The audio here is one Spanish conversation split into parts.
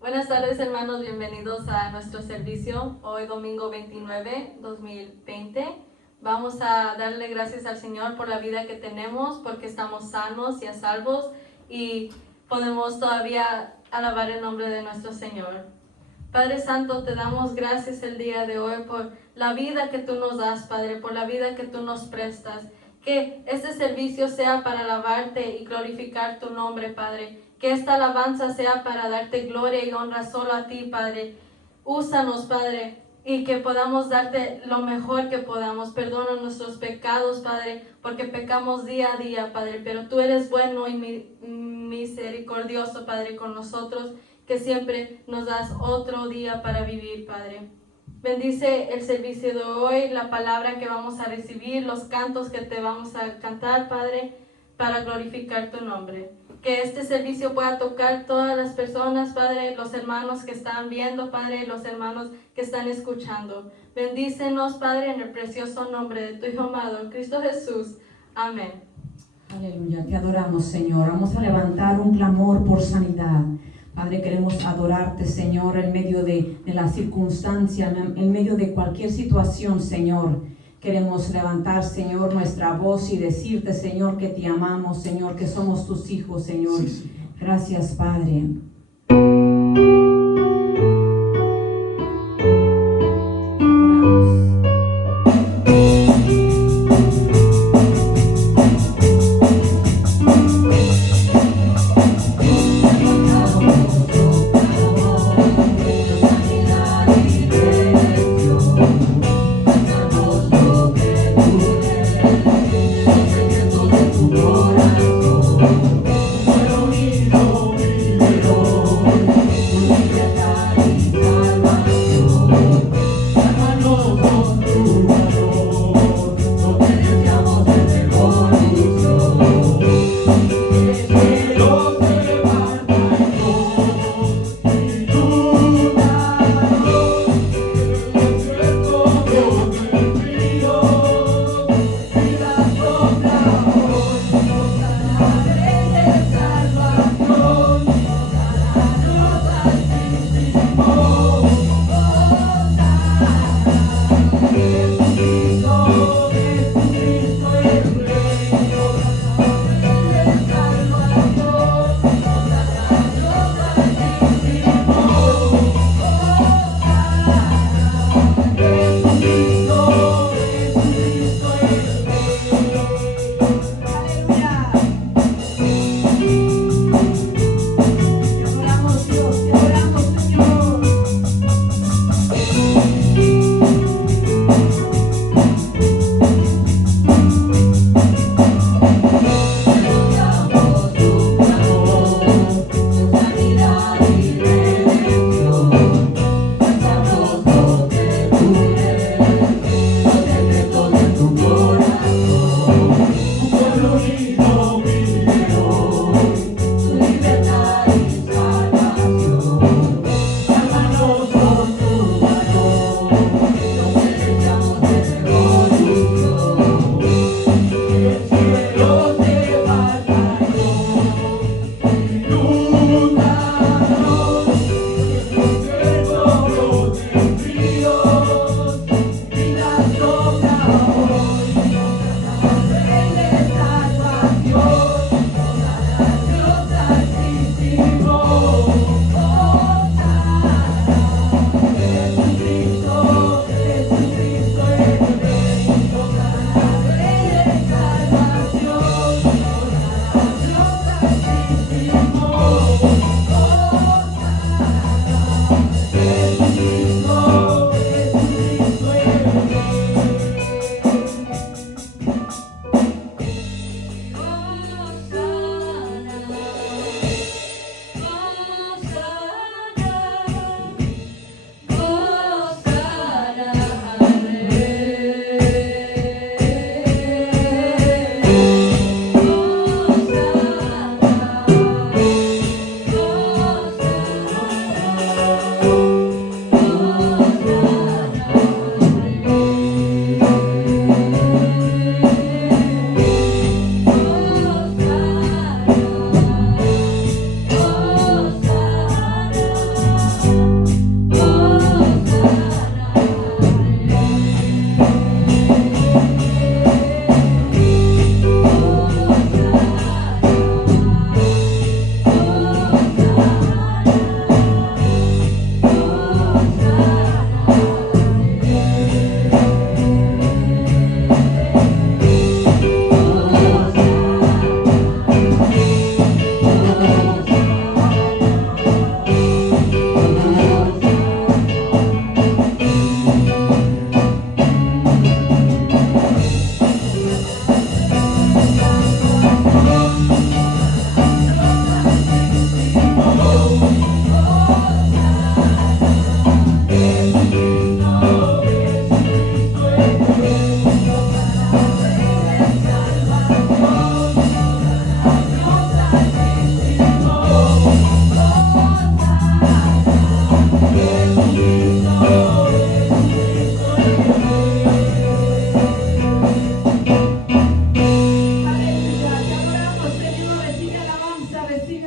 Buenas tardes, hermanos, bienvenidos a nuestro servicio hoy domingo 29, 2020. Vamos a darle gracias al Señor por la vida que tenemos, porque estamos sanos y a salvos y podemos todavía alabar el nombre de nuestro Señor. Padre Santo, te damos gracias el día de hoy por la vida que tú nos das, Padre, por la vida que tú nos prestas. Que este servicio sea para alabarte y glorificar tu nombre, Padre. Que esta alabanza sea para darte gloria y honra solo a ti, Padre. Úsanos, Padre, y que podamos darte lo mejor que podamos. Perdona nuestros pecados, Padre, porque pecamos día a día, Padre. Pero tú eres bueno y misericordioso, Padre, con nosotros, que siempre nos das otro día para vivir, Padre. Bendice el servicio de hoy, la palabra que vamos a recibir, los cantos que te vamos a cantar, Padre, para glorificar tu nombre. Que este servicio pueda tocar todas las personas, Padre, los hermanos que están viendo, Padre, los hermanos que están escuchando. Bendícenos, Padre, en el precioso nombre de tu Hijo amado, Cristo Jesús. Amén. Aleluya, te adoramos, Señor. Vamos a levantar un clamor por sanidad. Padre, queremos adorarte, Señor, en medio de la circunstancia, en medio de cualquier situación, Señor. Queremos levantar, Señor, nuestra voz y decirte, Señor, que te amamos, Señor, que somos tus hijos, Señor. Sí. Gracias, Padre. Corazón, pero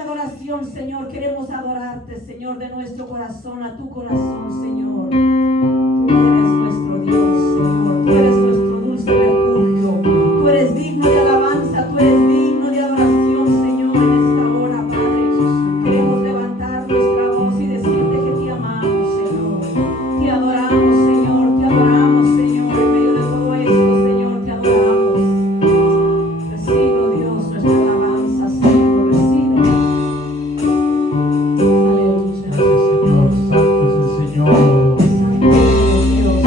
adoración, Señor. Queremos adorarte, Señor, de nuestro corazón a tu corazón, Señor. Tú eres nuestro Dios, Señor. Tú eres nuestro dulce refugio. Tú eres digno de alabanza. Tú eres digno de adoración, Señor, en esta hora, Padre. Queremos levantar nuestra voz y decirte que te amamos, Señor. Te adoramos, Señor. Te adoramos, Señor. En medio de todo esto, Señor, te adoramos. Recibe, Dios, nuestra alabanza, Señor. Recibe. Aleluya. Gracias, Señor. Santo es el Señor. Santo es Dios.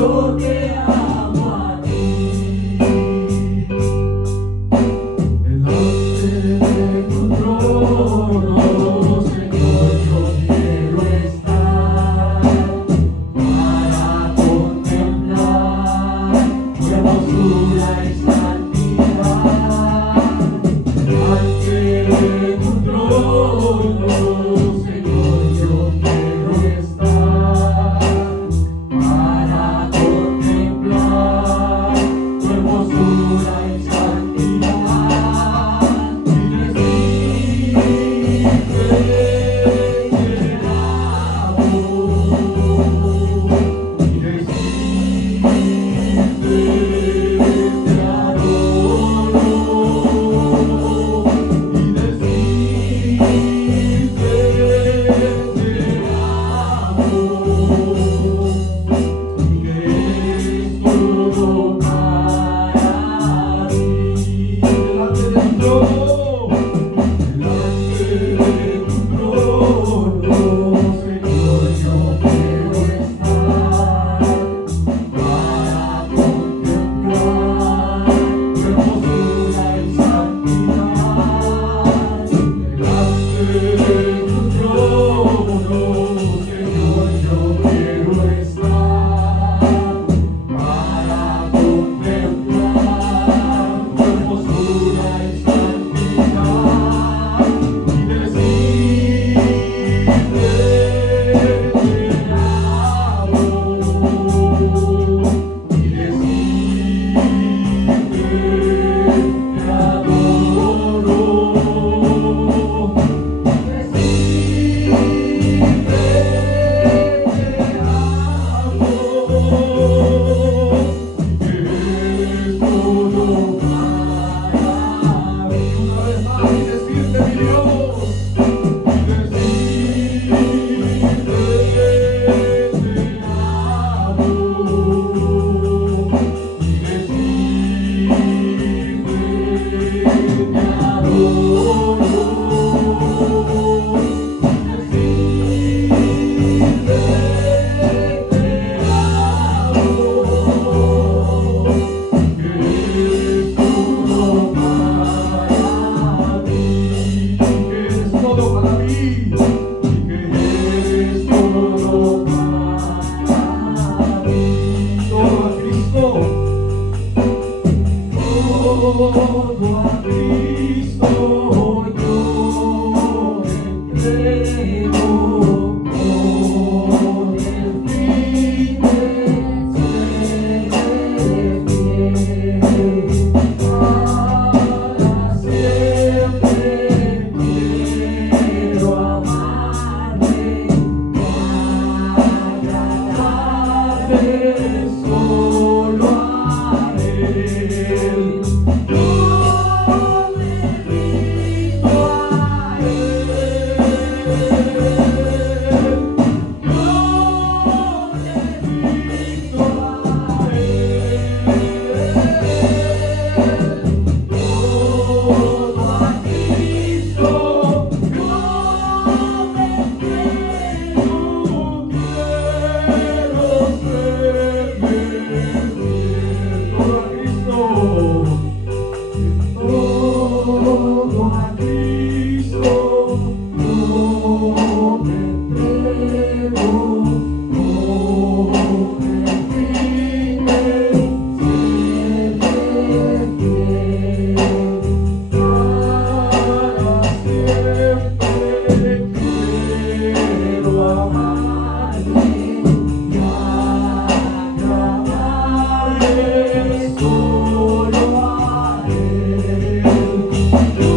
yo te amo a ti. Delante de tu trono, Señor, yo quiero estar para contemplar tu hermosura y santidad. Delante de tu trono, Señor, yo quiero estar para contemplar tu hermosura y santidad. Y decirte te amo, y decirte te adoro, y decirte te amo, y que eres todo para mí. Delante de tu trono, Señor, yo quiero estar para contemplar tu hermosura y santidad. Delante de tu trono, Señor, yo quiero estar para contemplar tu hermosura y santidad. Y decirte te amo, y decirte te adoro, y decirte te amo, y que eres todo para mí. Una vez más, y decirte mi Dios, y decirte te amo, y decirte te adoro, y decirte te amo, que eres todo para mí, que eres todo para mí, y que eres todo para mí. Todo a Cristo, todo a Cristo yo me entrego con el fin de serle fiel. Para siempre quiero amarle y agradarle solo a Él. Yo me rindo a Él. Yo me rindo a Él. Todo a Cristo yo me entrego, quiero serle fiel. Todo a Cristo, todo a Cristo yo me entrego con el fin de serle fiel. Para siempre quiero amarle y agradarle solo a Él. Yo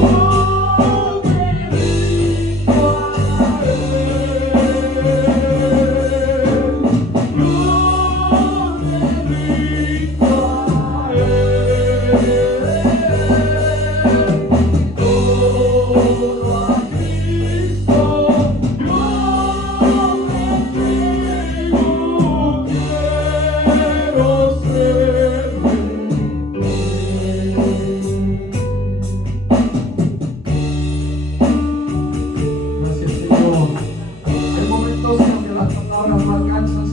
me rindo a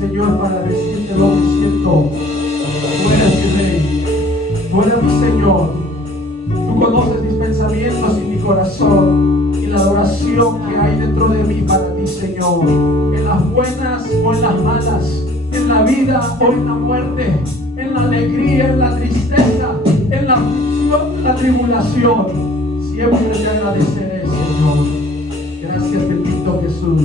Señor, para decirte lo que siento Cristo. Tú eres mi Rey, tú eres mi Señor. Tú conoces mis pensamientos y mi corazón y la adoración que hay dentro de mí para ti, Señor. En las buenas o en las malas, en la vida o en la muerte, en la alegría, en la tristeza, en la aflicción, en la tribulación, siempre te agradeceré, Señor. Gracias, bendito Jesús.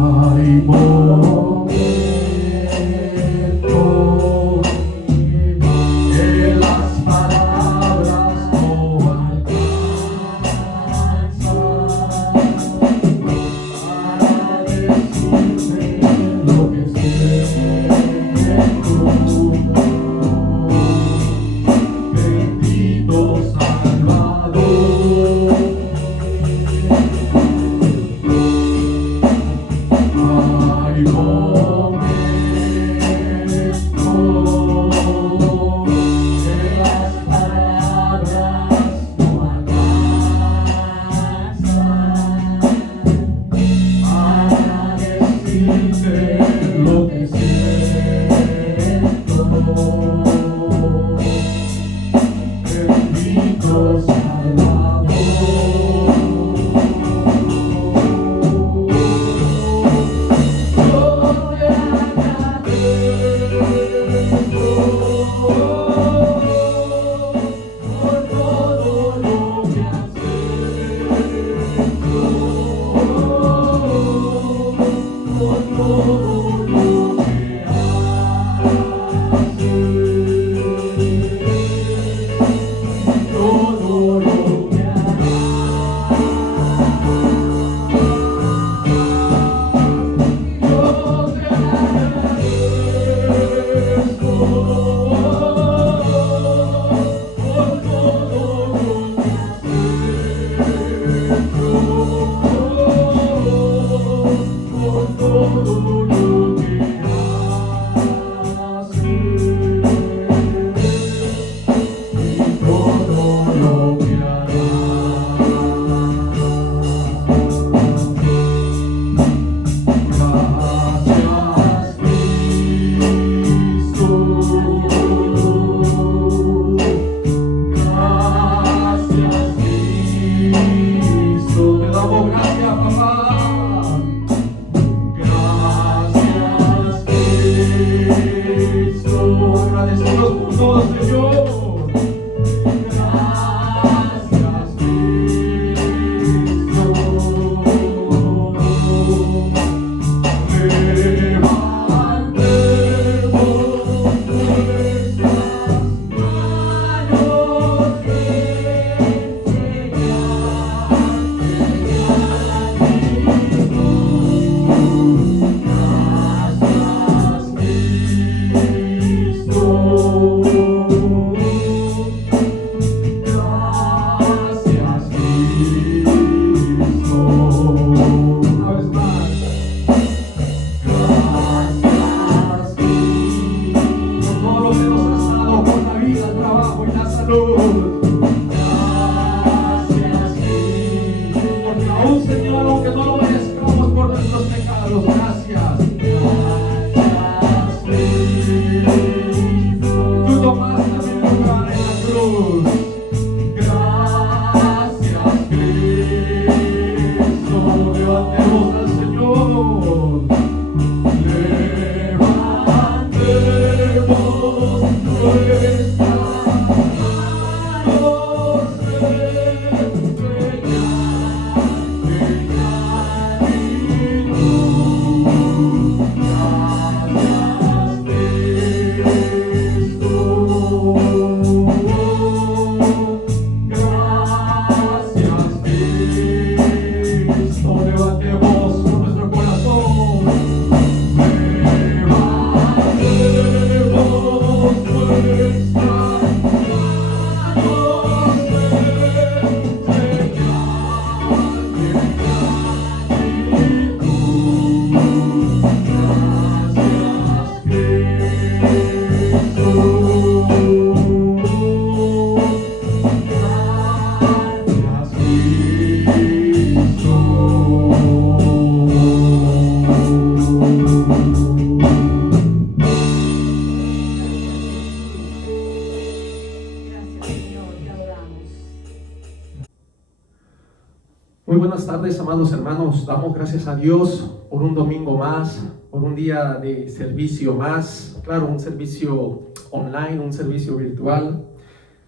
Ay, momento que las palabras no alcanzan para decirte lo que siento. Bendito Salvador. Ay, momento que las palabras no alcanzan para decirte lo que siento. Bendito Salvador. amados hermanos, damos gracias a Dios por un domingo más, por un día de servicio más, claro, un servicio online, un servicio virtual.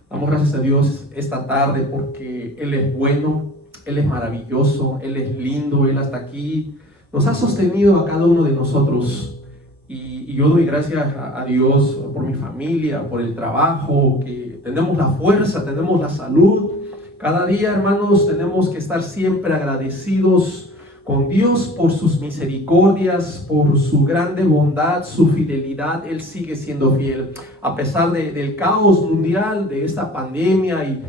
Damos gracias a Dios esta tarde porque Él es bueno, Él es maravilloso, Él es lindo, Él hasta aquí nos ha sostenido a cada uno de nosotros. Y yo doy gracias a Dios por mi familia, por el trabajo, que tenemos la fuerza, tenemos la salud. Cada día, hermanos, tenemos que estar siempre agradecidos con Dios por sus misericordias, por su grande bondad, su fidelidad. Él sigue siendo fiel a pesar del caos mundial, de esta pandemia, y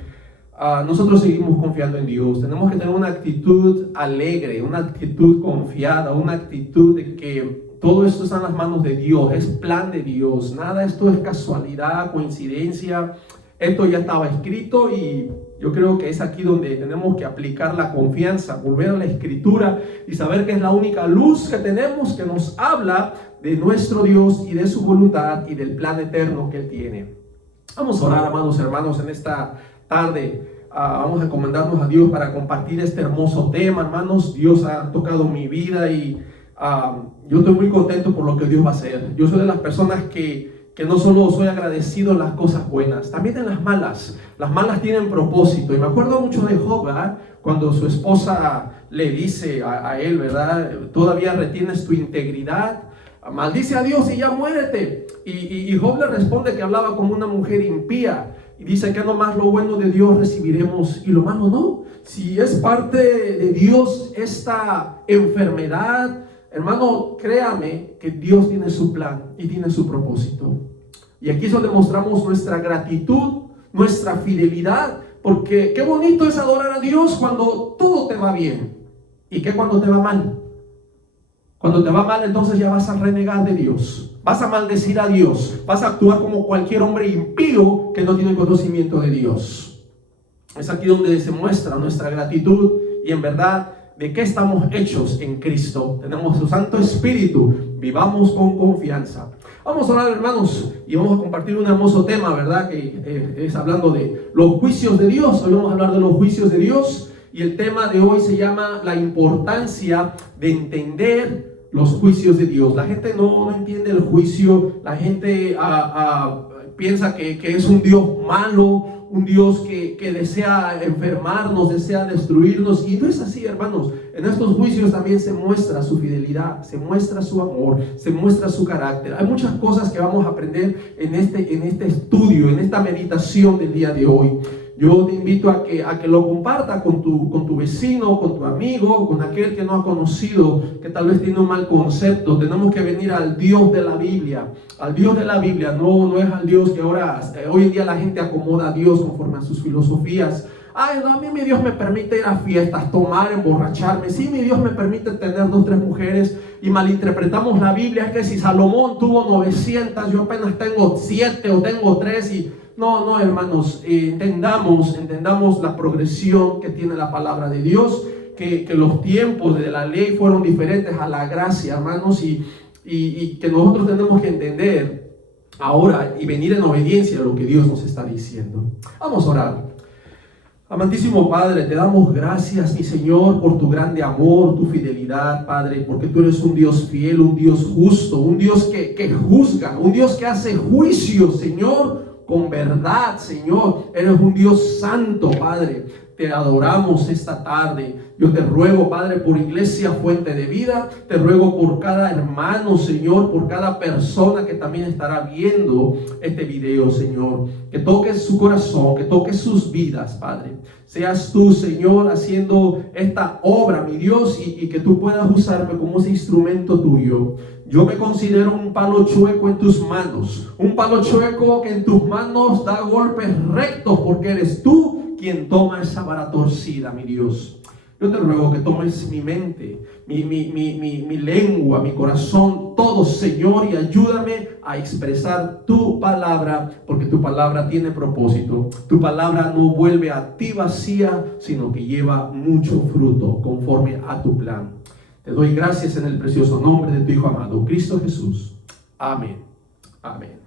nosotros seguimos confiando en Dios. Tenemos que tener una actitud alegre, una actitud confiada, una actitud de que todo esto está en las manos de Dios, es plan de Dios. Nada, esto es casualidad, coincidencia. Esto ya estaba escrito y yo creo que es aquí donde tenemos que aplicar la confianza, volver a la Escritura y saber que es la única luz que tenemos que nos habla de nuestro Dios y de su voluntad y del plan eterno que Él tiene. Vamos a orar, amados hermanos, en esta tarde. Vamos a encomendarnos a Dios para compartir este hermoso tema, hermanos. Dios ha tocado mi vida y yo estoy muy contento por lo que Dios va a hacer. Yo soy de las personas que no solo soy agradecido en las cosas buenas, también en las malas. Las malas tienen propósito. Y me acuerdo mucho de Job, ¿verdad? Cuando su esposa le dice a él, ¿verdad? Todavía retienes tu integridad, maldice a Dios y ya muérete. Y Job le responde que hablaba como una mujer impía. Y dice que nomás lo bueno de Dios recibiremos y lo malo no. Si es parte de Dios esta enfermedad, hermano, créame que Dios tiene su plan y tiene su propósito. Y aquí es donde mostramos nuestra gratitud, nuestra fidelidad, porque qué bonito es adorar a Dios cuando todo te va bien. ¿Y qué cuando te va mal? Cuando te va mal, entonces ya vas a renegar de Dios, vas a maldecir a Dios, vas a actuar como cualquier hombre impío que no tiene conocimiento de Dios. Es aquí donde se muestra nuestra gratitud y en verdad de qué estamos hechos en Cristo. Tenemos su Santo Espíritu, vivamos con confianza. Vamos a orar, hermanos, y vamos a compartir un hermoso tema, ¿verdad? Que es hablando de los juicios de Dios. Hoy vamos a hablar de los juicios de Dios y el tema de hoy se llama la importancia de entender los juicios de Dios. La gente no entiende el juicio, la gente piensa que es un Dios malo, un Dios que desea enfermarnos, desea destruirnos, y no es así, hermanos. En estos juicios también se muestra su fidelidad, se muestra su amor, se muestra su carácter. Hay muchas cosas que vamos a aprender en este estudio, en esta meditación del día de hoy. Yo te invito a que lo compartas con tu vecino, con tu amigo, con aquel que no ha conocido, que tal vez tiene un mal concepto. Tenemos que venir al Dios de la Biblia. Al Dios de la Biblia, no es al Dios que hoy en día la gente acomoda a Dios conforme a sus filosofías. Ay, no, a mí mi Dios me permite ir a fiestas, tomar, emborracharme. Sí, mi Dios me permite tener 2, 3 mujeres. Y malinterpretamos la Biblia. Es que si Salomón tuvo 900, yo apenas tengo 7 o tengo 3 y... No, hermanos, entendamos la progresión que tiene la palabra de Dios, que los tiempos de la ley fueron diferentes a la gracia, hermanos, y que nosotros tenemos que entender ahora y venir en obediencia a lo que Dios nos está diciendo. Vamos a orar. Amantísimo Padre, te damos gracias, mi Señor, por tu grande amor, tu fidelidad, Padre, porque tú eres un Dios fiel, un Dios justo, un Dios que juzga, un Dios que hace juicio, Señor, con verdad, Señor. Eres un Dios santo, Padre. Te adoramos esta tarde. Yo te ruego, Padre, por Iglesia Fuente de Vida. Te ruego por cada hermano, Señor, por cada persona que también estará viendo este video, Señor. Que toques su corazón, que toques sus vidas, Padre. Seas tú, Señor, haciendo esta obra, mi Dios, y que tú puedas usarme como ese instrumento tuyo. Yo me considero un palo chueco en tus manos, un palo chueco que en tus manos da golpes rectos, porque eres tú quien toma esa vara torcida, mi Dios. Yo te ruego que tomes mi mente, mi lengua, mi corazón, todo, Señor, y ayúdame a expresar tu palabra, porque tu palabra tiene propósito. Tu palabra no vuelve a ti vacía, sino que lleva mucho fruto conforme a tu plan. Te doy gracias en el precioso nombre de tu Hijo amado, Cristo Jesús. Amén. Amén.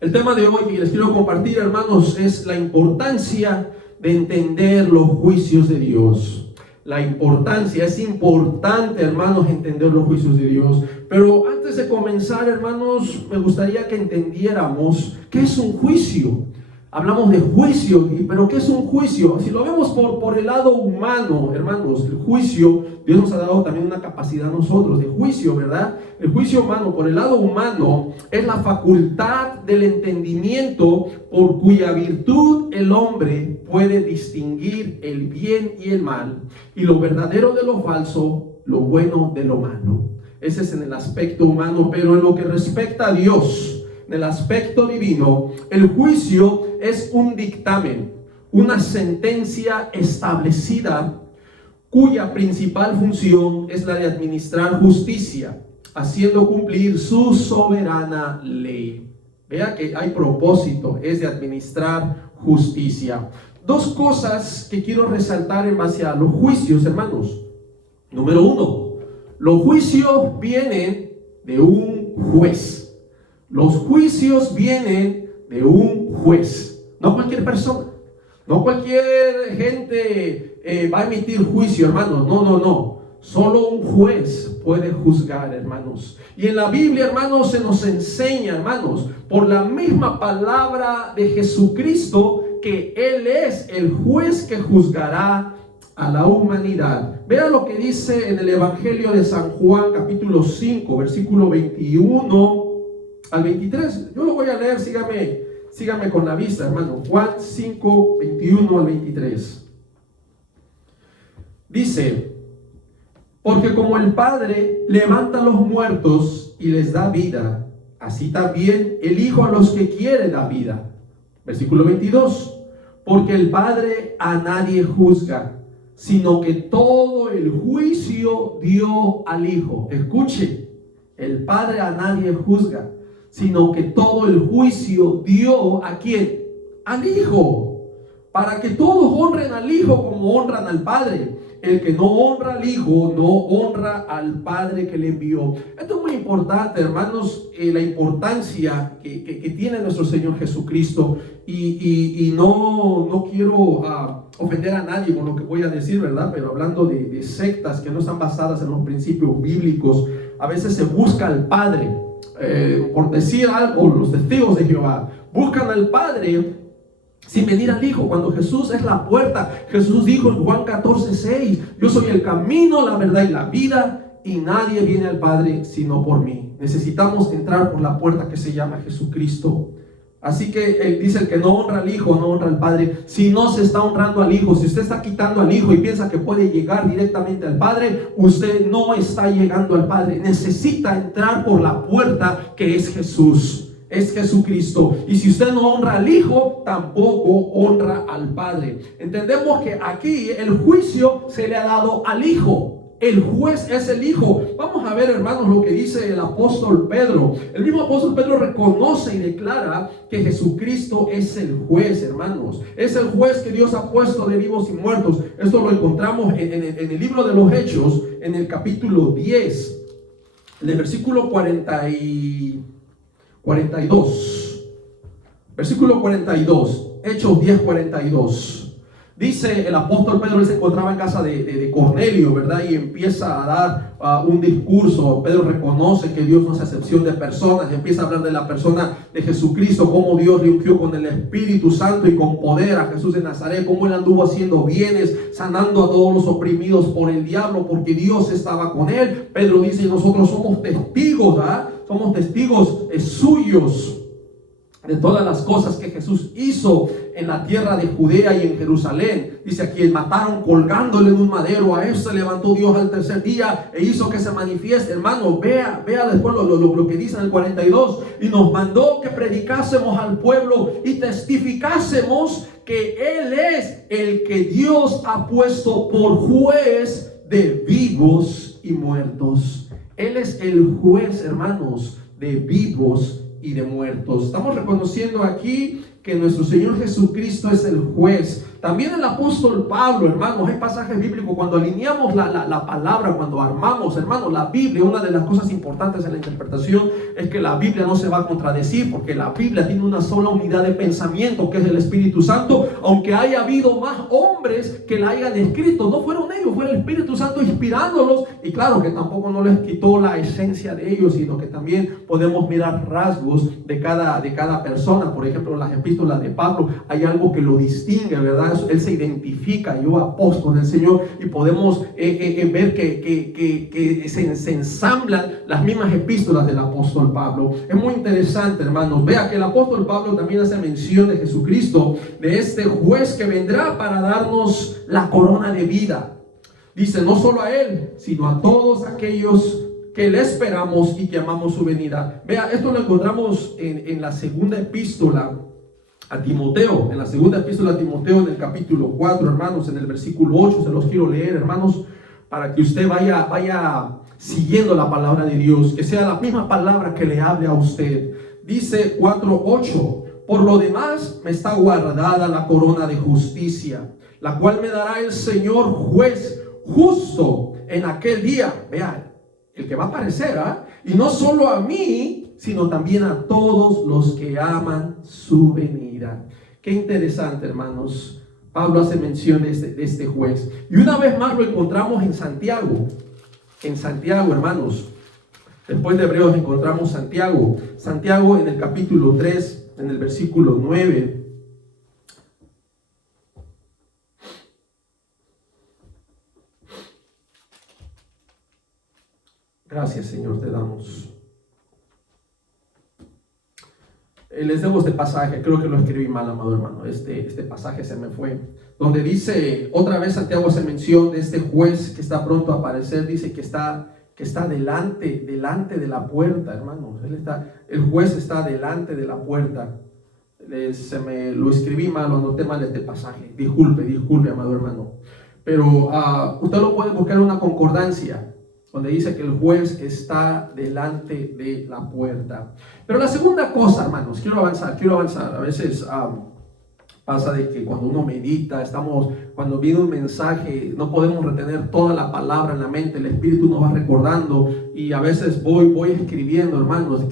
El tema de hoy que les quiero compartir, hermanos, es la importancia de entender los juicios de Dios. la importancia. Es importante, hermanos, entender los juicios de Dios. Pero antes de comenzar, hermanos, me gustaría que entendiéramos qué es un juicio. Hablamos de juicio, pero ¿qué es un juicio? Si lo vemos por el lado humano, hermanos, el juicio, Dios nos ha dado también una capacidad a nosotros de juicio, ¿verdad? El juicio humano, por el lado humano, es la facultad del entendimiento por cuya virtud el hombre puede distinguir el bien y el mal, y lo verdadero de lo falso, lo bueno de lo malo. Ese es en el aspecto humano, pero en lo que respecta a Dios, en el aspecto divino, el juicio es un dictamen, una sentencia establecida cuya principal función es la de administrar justicia, haciendo cumplir su soberana ley. Vea que hay propósito, es de administrar justicia. Dos cosas que quiero resaltar en base a los juicios, hermanos. Número uno, los juicios vienen de un juez. Los juicios vienen de un juez, no cualquier persona, no cualquier gente va a emitir juicio, hermanos, no, solo un juez puede juzgar, hermanos. Y en la Biblia, hermanos, se nos enseña, hermanos, por la misma palabra de Jesucristo, que Él es el juez que juzgará a la humanidad. Vea lo que dice en el Evangelio de San Juan, capítulo 5, versículo 21 al 23, yo lo voy a leer, sígame con la vista, hermano. Juan 5, 21 al 23. Dice: porque como el Padre levanta a los muertos y les da vida, así también el Hijo a los que quiere da vida. Versículo 22. Porque el Padre a nadie juzga, sino que todo el juicio dio al Hijo. Escuche, el Padre a nadie juzga, sino que todo el juicio dio ¿a quién? Al Hijo, para que todos honren al Hijo como honran al Padre. El que no honra al Hijo no honra al Padre que le envió. Esto es muy importante, hermanos, la importancia que tiene nuestro Señor Jesucristo. Y no quiero ofender a nadie con lo que voy a decir, ¿verdad? Pero hablando de sectas que no están basadas en los principios bíblicos, a veces se busca al Padre. Por decir algo, los testigos de Jehová buscan al Padre sin venir al Hijo, cuando Jesús es la puerta. Jesús dijo en Juan 14:6: yo soy el camino, la verdad y la vida, y nadie viene al Padre sino por mí. Necesitamos entrar por la puerta que se llama Jesucristo. Así que él dice: el que no honra al Hijo no honra al Padre. Si no se está honrando al Hijo, si usted está quitando al Hijo y piensa que puede llegar directamente al Padre, usted no está llegando al Padre. Necesita entrar por la puerta que es Jesús, es Jesucristo. Y si usted no honra al Hijo, tampoco honra al Padre. Entendemos que aquí el juicio se le ha dado al Hijo. El juez es el Hijo. Vamos a ver, hermanos, lo que dice el apóstol Pedro. El mismo apóstol Pedro reconoce y declara que Jesucristo es el juez, hermanos. Es el juez que Dios ha puesto de vivos y muertos. Esto lo encontramos en el libro de los Hechos, en el capítulo 10, en el versículo 42. Versículo 42. Hechos 10, 42. Dice el apóstol Pedro, él se encontraba en casa de Cornelio, ¿verdad? Y empieza a dar un discurso. Pedro reconoce que Dios no es excepción de personas. Y empieza a hablar de la persona de Jesucristo, cómo Dios le ungió con el Espíritu Santo y con poder a Jesús de Nazaret, cómo él anduvo haciendo bienes, sanando a todos los oprimidos por el diablo, porque Dios estaba con él. Pedro dice: nosotros somos testigos, ¿verdad? Somos testigos suyos de todas las cosas que Jesús hizo en la tierra de Judea y en Jerusalén. Dice: a quien mataron colgándole en un madero, a él se levantó Dios al tercer día e hizo que se manifieste. Hermano, vea después lo que dice en el 42. Y nos mandó que predicásemos al pueblo y testificásemos que Él es el que Dios ha puesto por juez de vivos y muertos. Él es el juez, hermanos, de vivos y de muertos. Estamos reconociendo aquí que nuestro Señor Jesucristo es el juez. También el apóstol Pablo, hermanos, hay pasajes bíblicos cuando alineamos la palabra, cuando armamos, hermanos, la Biblia. Una de las cosas importantes en la interpretación es que la Biblia no se va a contradecir, porque la Biblia tiene una sola unidad de pensamiento, que es el Espíritu Santo. Aunque haya habido más hombres que la hayan escrito, no fueron ellos, fue el Espíritu Santo inspirándolos. Y claro que tampoco no les quitó la esencia de ellos, sino que también podemos mirar rasgos de cada persona. Por ejemplo, en las epístolas de Pablo hay algo que lo distingue, ¿verdad? Él se identifica, yo apóstol del Señor, y podemos ver que se ensamblan las mismas epístolas del apóstol Pablo. Es muy interesante, hermanos. Vea que el apóstol Pablo también hace mención de Jesucristo, de este juez que vendrá para darnos la corona de vida. Dice, no solo a él, sino a todos aquellos que le esperamos y que amamos su venida. Vea, esto lo encontramos en la segunda epístola a Timoteo, en la segunda epístola a Timoteo, en el capítulo 4, hermanos, en el versículo 8, se los quiero leer, hermanos, para que usted vaya siguiendo la palabra de Dios, que sea la misma palabra que le hable a usted. Dice 4:8, por lo demás me está guardada la corona de justicia, la cual me dará el Señor juez justo en aquel día. Vean, el que va a aparecer, y no solo a mí, sino también a todos los que aman su venida. Qué interesante, hermanos. Pablo hace mención de este juez. Y una vez más lo encontramos en Santiago. En Santiago, hermanos. Después de Hebreos encontramos Santiago. Santiago en el capítulo 3, en el versículo 9. Gracias, Señor, te damos. Les debo este pasaje, creo que lo escribí mal, amado hermano. Este pasaje se me fue. Donde dice, otra vez Santiago hace mención de este juez que está pronto a aparecer. Dice que está delante de la puerta, hermanos. El juez está delante de la puerta. Lo escribí mal, lo anoté mal este pasaje. Disculpe, amado hermano. Pero usted lo puede buscar en una concordancia, donde dice que el juez está delante de la puerta. Pero la segunda cosa, hermanos, quiero avanzar. A veces pasa de que cuando uno medita, cuando viene un mensaje, no podemos retener toda la palabra en la mente, el Espíritu nos va recordando, y a veces voy escribiendo, hermanos,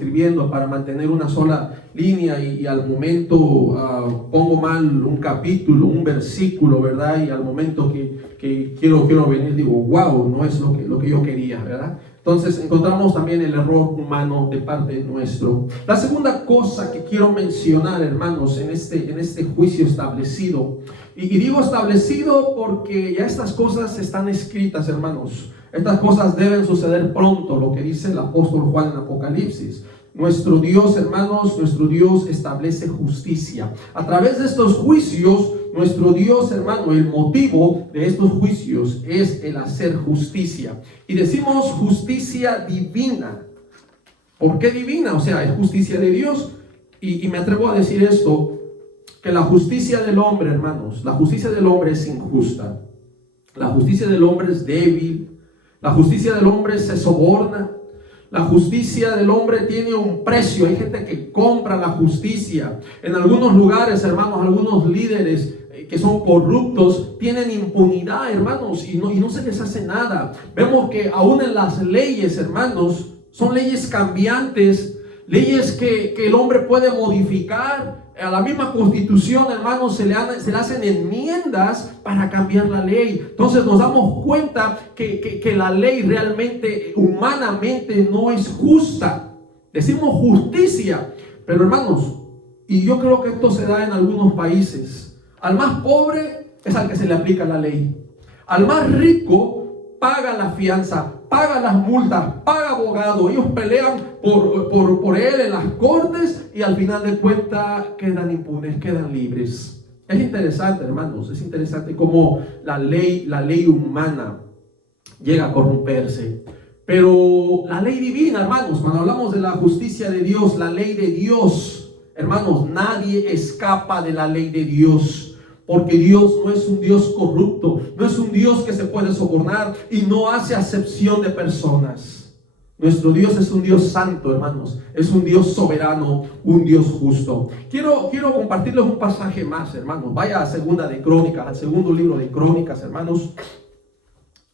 para mantener una sola línea, y al momento pongo mal un capítulo, un versículo, ¿verdad? Y al momento que quiero venir, digo, wow, no es lo que yo quería, ¿verdad? Entonces encontramos también el error humano de parte nuestro. La segunda cosa que quiero mencionar, hermanos, en este juicio establecido, y digo establecido porque ya estas cosas están escritas, hermanos. Estas cosas deben suceder pronto, lo que dice el apóstol Juan en Apocalipsis. Nuestro Dios, hermanos, nuestro Dios establece justicia. A través de estos juicios, nuestro Dios, hermano, el motivo de estos juicios es el hacer justicia. Y decimos justicia divina. ¿Por qué divina? O sea, es justicia de Dios. Y me atrevo a decir esto, que la justicia del hombre, hermanos, la justicia del hombre es injusta. La justicia del hombre es débil. La justicia del hombre se soborna. La justicia del hombre tiene un precio. Hay gente que compra la justicia. En algunos lugares, hermanos, algunos líderes que son corruptos tienen impunidad, hermanos, y no se les hace nada. Vemos que aún en las leyes, hermanos, son leyes cambiantes, leyes que el hombre puede modificar. A la misma Constitución, hermanos, se le hacen enmiendas para cambiar la ley. Entonces nos damos cuenta que la ley realmente, humanamente, no es justa. Decimos justicia, pero hermanos, y yo creo que esto se da en algunos países, al más pobre es al que se le aplica la ley. Al más rico paga la fianza, paga las multas, paga abogado. Ellos pelean por él en las cortes y al final de cuentas quedan impunes, quedan libres. Es interesante, hermanos, es interesante cómo la ley humana llega a corromperse. Pero la ley divina, hermanos, cuando hablamos de la justicia de Dios, la ley de Dios, hermanos, nadie escapa de la ley de Dios. Porque Dios no es un Dios corrupto, no es un Dios que se puede sobornar y no hace acepción de personas. Nuestro Dios es un Dios santo, hermanos. Es un Dios soberano, un Dios justo. Quiero compartirles un pasaje más, hermanos. Vaya a Segunda de Crónicas, al segundo libro de Crónicas, hermanos.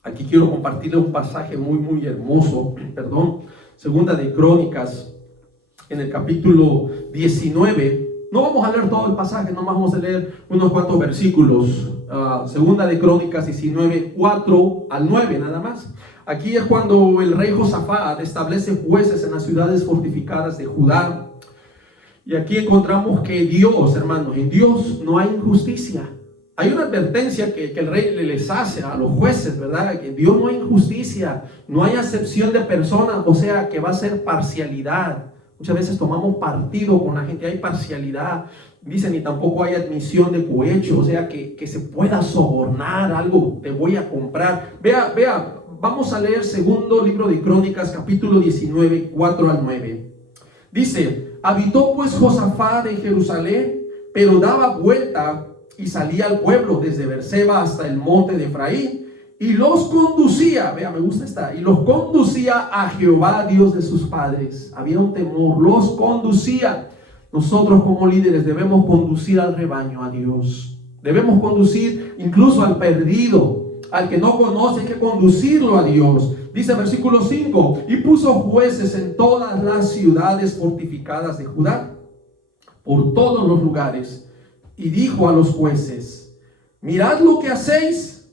Aquí quiero compartirles un pasaje muy hermoso. Segunda de Crónicas, en el capítulo 19. No vamos a leer todo el pasaje, nomás vamos a leer unos cuantos versículos. Segunda de Crónicas 19, 4 al 9, nada más. Aquí es cuando el rey Josafat establece jueces en las ciudades fortificadas de Judá. Y aquí encontramos que Dios, hermanos, en Dios no hay injusticia. Hay una advertencia que el rey les hace a los jueces, ¿verdad? Que en Dios no hay injusticia, no hay acepción de personas, o sea, que va a ser parcialidad. Muchas veces tomamos partido con la gente, hay parcialidad. Dicen, y tampoco hay admisión de cohecho, o sea, que se pueda sobornar algo, te voy a comprar. Vea. Vamos a leer segundo libro de Crónicas, capítulo 19, 4 al 9. Dice, habitó pues Josafat en Jerusalén, pero daba vuelta y salía al pueblo desde Berseba hasta el monte de Efraín, y los conducía, me gusta esta, y los conducía a Jehová, Dios de sus padres. Había un temor, los conducía. Nosotros como líderes debemos conducir al rebaño a Dios. Debemos conducir incluso al perdido. Al que no conoce, hay que conducirlo a Dios. Dice versículo 5, y puso jueces en todas las ciudades fortificadas de Judá, por todos los lugares, y dijo a los jueces, mirad lo que hacéis,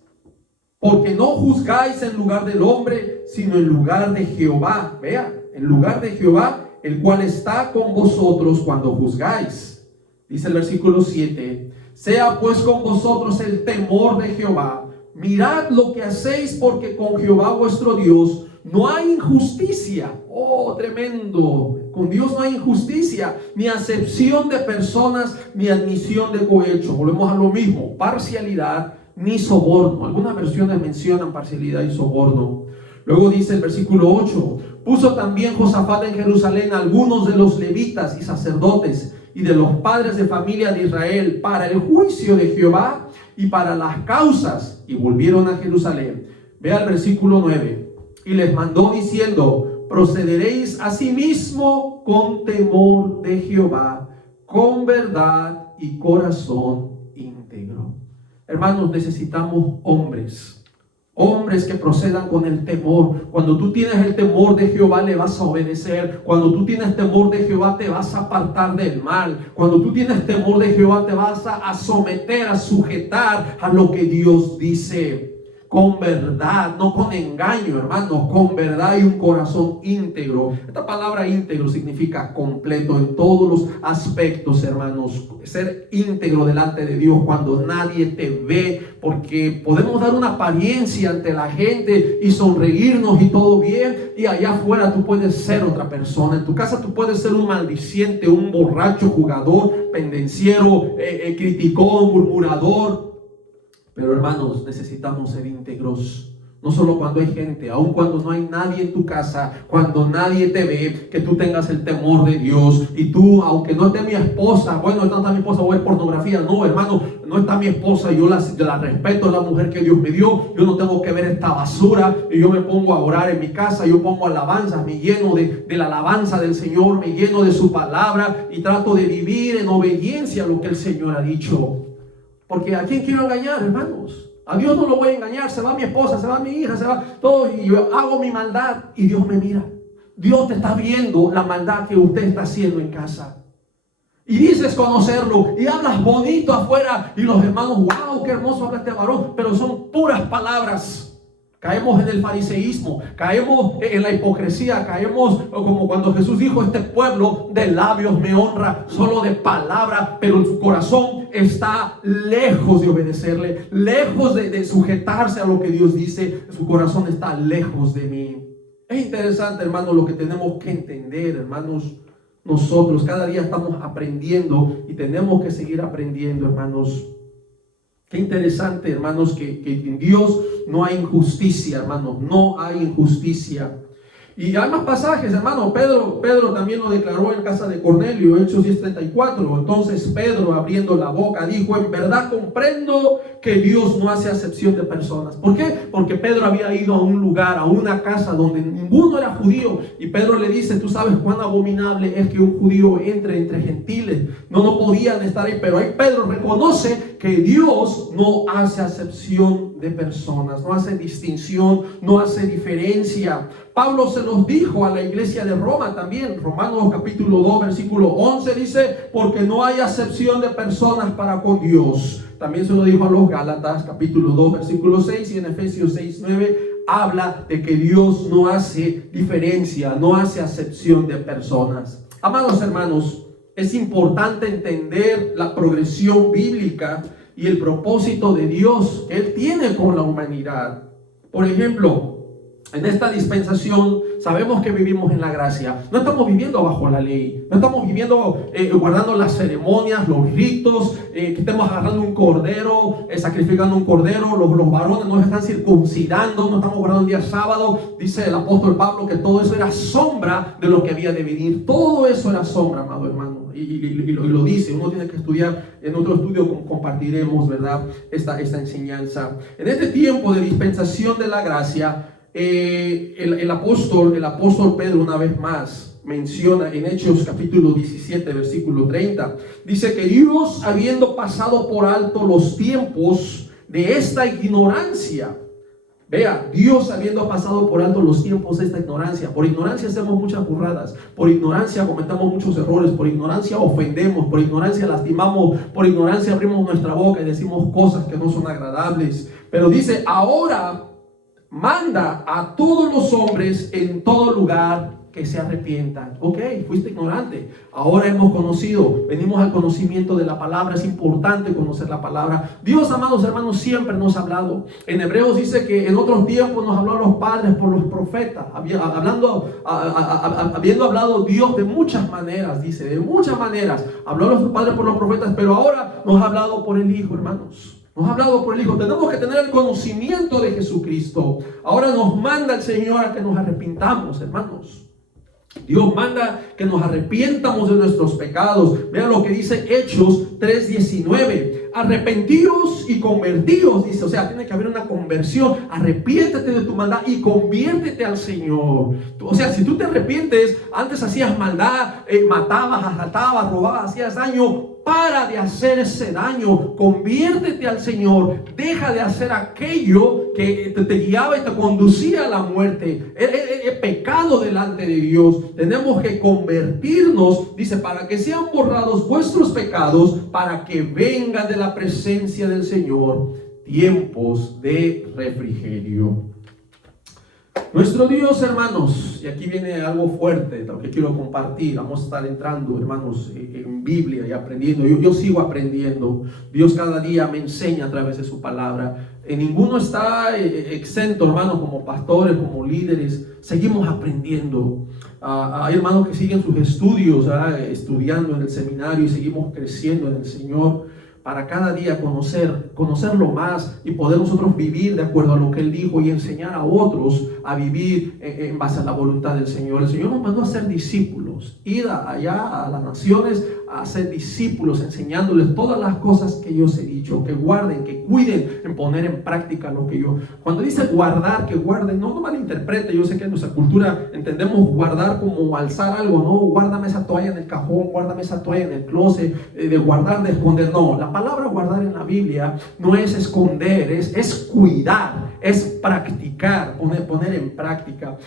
porque no juzgáis en lugar del hombre, sino en lugar de Jehová. Vea, en lugar de Jehová, el cual está con vosotros cuando juzgáis. Dice el versículo 7, sea pues con vosotros el temor de Jehová. Mirad lo que hacéis, porque con Jehová vuestro Dios no hay injusticia. Oh, tremendo. Con Dios no hay injusticia, ni acepción de personas, ni admisión de cohecho. Volvemos a lo mismo, parcialidad ni soborno. Algunas versiones mencionan parcialidad y soborno. Luego dice el versículo 8, puso también Josafat en Jerusalén algunos de los levitas y sacerdotes y de los padres de familia de Israel para el juicio de Jehová y para las causas, y volvieron a Jerusalén. Vea el versículo 9, y les mandó diciendo, procederéis asimismo con temor de Jehová, con verdad y corazón íntegro. Hermanos, necesitamos hombres que procedan con el temor. Cuando tú tienes el temor de Jehová, le vas a obedecer. Cuando tú tienes temor de Jehová, te vas a apartar del mal. Cuando tú tienes temor de Jehová, te vas a someter, a sujetar a lo que Dios dice. Con verdad, no con engaño, hermanos, con verdad y un corazón íntegro. Esta palabra íntegro significa completo en todos los aspectos, hermanos. Ser íntegro delante de Dios cuando nadie te ve, porque podemos dar una apariencia ante la gente y sonreírnos y todo bien, y allá afuera tú puedes ser otra persona. En tu casa tú puedes ser un maldiciente, un borracho, jugador, pendenciero, criticón, murmurador. Pero hermanos, necesitamos ser íntegros. No solo cuando hay gente, aun cuando no hay nadie en tu casa, cuando nadie te ve, que tú tengas el temor de Dios. Y tú, aunque no esté mi esposa, bueno, no está mi esposa, voy a ver pornografía. No, hermano, no está mi esposa, yo la respeto, es la mujer que Dios me dio. Yo no tengo que ver esta basura. Y yo me pongo a orar en mi casa, yo pongo alabanzas, me lleno de la alabanza del Señor, me lleno de su palabra y trato de vivir en obediencia a lo que el Señor ha dicho. Porque ¿a quién quiero engañar, hermanos? A Dios no lo voy a engañar. Se va mi esposa, se va mi hija, se va todo, y yo hago mi maldad y Dios me mira. Dios te está viendo la maldad que usted está haciendo en casa. Y dices conocerlo y hablas bonito afuera y los hermanos, wow, qué hermoso habla este varón, pero son puras palabras. Caemos en el fariseísmo, caemos en la hipocresía, caemos como cuando Jesús dijo, este pueblo de labios me honra, solo de palabra, pero su corazón está lejos de obedecerle, lejos de sujetarse a lo que Dios dice. Su corazón está lejos de mí. Es interesante, hermanos, lo que tenemos que entender, hermanos. Nosotros cada día estamos aprendiendo y tenemos que seguir aprendiendo, hermanos. Qué interesante, hermanos, que en Dios no hay injusticia, hermanos, no hay injusticia. Y hay más pasajes, hermano. Pedro también lo declaró en casa de Cornelio, Hechos 10:34. Entonces Pedro, abriendo la boca, dijo: en verdad comprendo que Dios no hace acepción de personas. ¿Por qué? Porque Pedro había ido a un lugar, a una casa donde ninguno era judío. Y Pedro le dice: tú sabes cuán abominable es que un judío entre gentiles. No podían estar ahí. Pero ahí Pedro reconoce que Dios no hace acepción de personas, no hace distinción, no hace diferencia. Pablo se los dijo a la iglesia de Roma también. Romanos capítulo 2 versículo 11 dice: porque no hay acepción de personas para con Dios. También se lo dijo a los Gálatas capítulo 2 versículo 6, y en Efesios 6:9 habla de que Dios no hace diferencia, no hace acepción de personas. Amados hermanos, es importante entender la progresión bíblica y el propósito de Dios que Él tiene con la humanidad. Por ejemplo, en esta dispensación sabemos que vivimos en la gracia. No estamos viviendo bajo la ley. No estamos viviendo guardando las ceremonias, los ritos, que estemos agarrando un cordero, sacrificando un cordero. Los varones nos están circuncidando, no estamos guardando el día sábado. Dice el apóstol Pablo que todo eso era sombra de lo que había de venir. Todo eso era sombra, amado hermano. Y lo dice, uno tiene que estudiar. En otro estudio compartiremos, ¿verdad?, esta enseñanza. En este tiempo de dispensación de la gracia, el apóstol Pedro una vez más menciona en Hechos capítulo 17 versículo 30, dice que Dios, habiendo pasado por alto los tiempos de esta ignorancia, vea, Dios habiendo pasado por alto los tiempos de esta ignorancia. Por ignorancia hacemos muchas burradas, por ignorancia cometemos muchos errores, por ignorancia ofendemos, por ignorancia lastimamos, por ignorancia abrimos nuestra boca y decimos cosas que no son agradables. Pero dice: ahora manda a todos los hombres en todo lugar que se arrepientan. Ok, fuiste ignorante, ahora hemos conocido, venimos al conocimiento de la palabra. Es importante conocer la palabra. Dios, amados hermanos, siempre nos ha hablado. En Hebreos dice que en otros tiempos nos habló a los padres por los profetas, habiendo hablado Dios de muchas maneras, dice, de muchas maneras habló a los padres por los profetas, pero ahora nos ha hablado por el Hijo, hermanos. Nos ha hablado por el Hijo. Tenemos que tener el conocimiento de Jesucristo. Ahora nos manda el Señor a que nos arrepintamos, hermanos. Dios manda que nos arrepientamos de nuestros pecados. Vean lo que dice Hechos 3:19. Arrepentíos y convertíos, dice. O sea, tiene que haber una conversión. Arrepiéntete de tu maldad y conviértete al Señor. O sea, si tú te arrepientes, antes hacías maldad, matabas, asaltabas, robabas, hacías daño. Para de hacer ese daño, conviértete al Señor, deja de hacer aquello que te guiaba y te conducía a la muerte. Es pecado delante de Dios. Tenemos que convertirnos, dice, para que sean borrados vuestros pecados, para que venga de la presencia del Señor tiempos de refrigerio. Nuestro Dios, hermanos, y aquí viene algo fuerte, lo que quiero compartir. Vamos a estar entrando, hermanos, en Biblia y aprendiendo. Yo sigo aprendiendo. Dios cada día me enseña a través de su palabra. Ninguno está exento, hermanos, como pastores, como líderes. Seguimos aprendiendo. Hay hermanos que siguen sus estudios, estudiando en el seminario, y seguimos creciendo en el Señor, para cada día conocerlo más y poder nosotros vivir de acuerdo a lo que Él dijo y enseñar a otros a vivir en base a la voluntad del Señor. El Señor nos mandó a ser discípulos, ir allá a las naciones a ser discípulos, enseñándoles todas las cosas que yo os he dicho, que guarden, que cuiden, en poner en práctica lo que yo. Cuando dice guardar, que guarden, no malinterprete. Yo sé que en nuestra cultura entendemos guardar como alzar algo, no, guárdame esa toalla en el cajón, guárdame esa toalla en el closet, de guardar, de esconder. No, la palabra guardar en la Biblia no es esconder, es cuidar, es practicar, poner en práctica.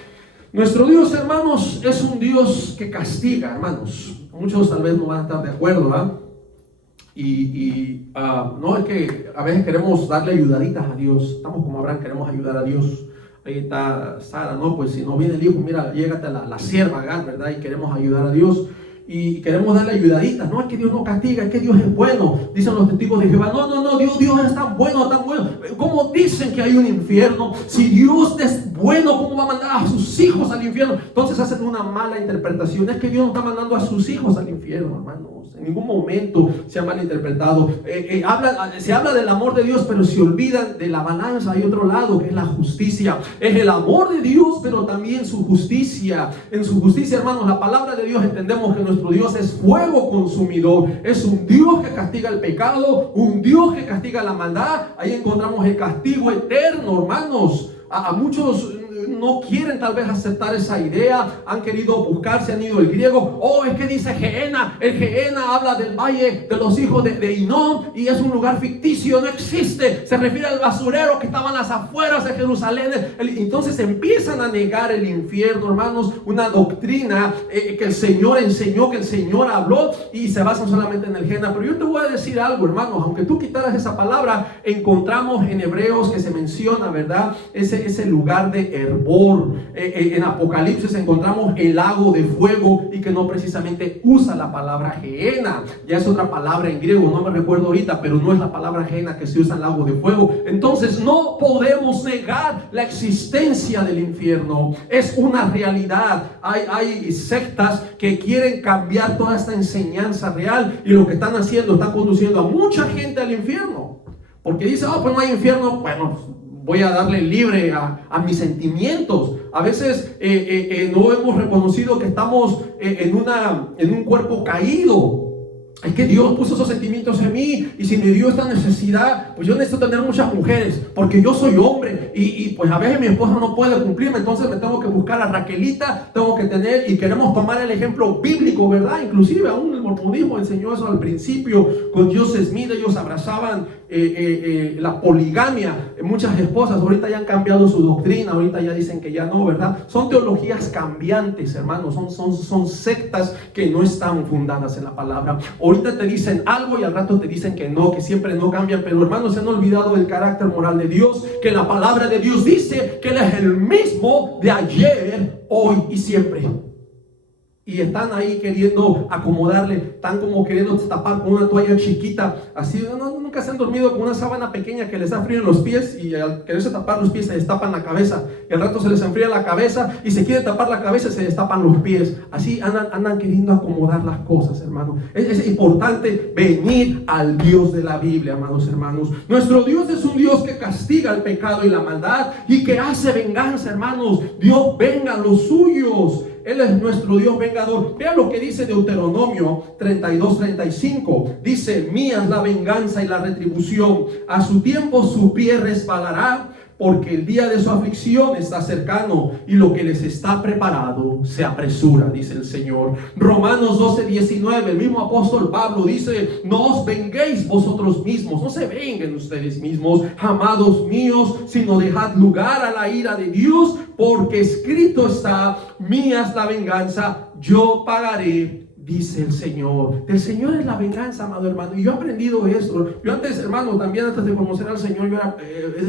Nuestro Dios, hermanos, es un Dios que castiga, hermanos. Muchos tal vez no van a estar de acuerdo, ¿verdad? No es que a veces queremos darle ayudaditas a Dios. Estamos como Abraham, queremos ayudar a Dios. Ahí está Sara, no, pues si no viene el hijo, mira, llégate a la sierva Agar, ¿verdad? Y queremos ayudar a Dios. y queremos darle ayudaditas. No es que Dios no castiga, es que Dios es bueno. Dicen los testigos de Jehová, no, Dios es tan bueno, tan bueno. ¿Cómo dicen que hay un infierno? Si Dios es bueno, ¿cómo va a mandar a sus hijos al infierno? Entonces hacen una mala interpretación. Es que Dios no está mandando a sus hijos al infierno, hermanos. En ningún momento se ha malinterpretado. Se habla del amor de Dios, pero se olvidan de la balanza. Hay otro lado que es la justicia. Es el amor de Dios, pero también su justicia. En su justicia, hermanos, la palabra de Dios, entendemos que nuestro Dios es fuego consumidor. Es un Dios que castiga el pecado, un Dios que castiga la maldad. Ahí encontramos el castigo eterno, hermanos. A muchos no quieren tal vez aceptar esa idea, han querido buscar, se han ido el griego. Es que dice Gehenna, el Gehenna habla del valle de los hijos de Hinnom y es un lugar ficticio, no existe, se refiere al basurero que estaba en las afueras de Jerusalén. Entonces empiezan a negar el infierno, hermanos, una doctrina que el Señor enseñó, que el Señor habló, y se basan solamente en el Gehenna. Pero yo te voy a decir algo, hermanos, aunque tú quitaras esa palabra, encontramos en Hebreos que se menciona, ¿verdad?, ese lugar de hervor. En Apocalipsis encontramos el lago de fuego, y que no precisamente usa la palabra Gehenna, ya es otra palabra en griego, no me recuerdo ahorita, pero no es la palabra Gehenna que se usa en lago de fuego. Entonces no podemos negar la existencia del infierno, es una realidad. Hay sectas que quieren cambiar toda esta enseñanza real, y lo que están haciendo, están conduciendo a mucha gente al infierno, porque dice, pues no hay infierno, bueno, voy a darle libre a mis sentimientos. A veces no hemos reconocido que estamos en un cuerpo caído. Es que Dios puso esos sentimientos en mí, y si me dio esta necesidad, pues yo necesito tener muchas mujeres, porque yo soy hombre, y pues a veces mi esposa no puede cumplirme, entonces me tengo que buscar a Raquelita, tengo que tener, y queremos tomar el ejemplo bíblico, ¿verdad? Inclusive aún el mormonismo enseñó eso al principio, con Joseph Smith. Ellos abrazaban la poligamia, muchas esposas. Ahorita ya han cambiado su doctrina, ahorita ya dicen que ya no, ¿verdad? Son teologías cambiantes, hermanos, son sectas que no están fundadas en la palabra. Ahorita te dicen algo y al rato te dicen que no, que siempre no cambian, pero hermanos, se han olvidado del carácter moral de Dios, que la palabra de Dios dice que Él es el mismo de ayer, hoy y siempre. Y están ahí queriendo acomodarle, están como queriendo tapar con una toalla chiquita, así. Nunca se han dormido con una sábana pequeña que les da frío en los pies, y al quererse tapar los pies se destapan la cabeza, y al rato se les enfría la cabeza y se quiere tapar la cabeza y se destapan los pies. Así andan queriendo acomodar las cosas, hermanos. Es importante venir al Dios de la Biblia, amados hermanos. Nuestro Dios es un Dios que castiga el pecado y la maldad, y que hace venganza, hermanos. Dios venga a los suyos. Él es nuestro Dios vengador. Vean lo que dice Deuteronomio 32:35. Dice: mía es la venganza y la retribución, a su tiempo su pie resbalará, porque el día de su aflicción está cercano, y lo que les está preparado se apresura, dice el Señor. Romanos 12:19, el mismo apóstol Pablo dice: no os venguéis vosotros mismos, no se venguen ustedes mismos, amados míos, sino dejad lugar a la ira de Dios, porque escrito está: mía es la venganza, yo pagaré, dice el Señor. El Señor es la venganza, amado hermano. Y yo he aprendido esto. Yo antes, hermano, también antes de conocer al Señor, yo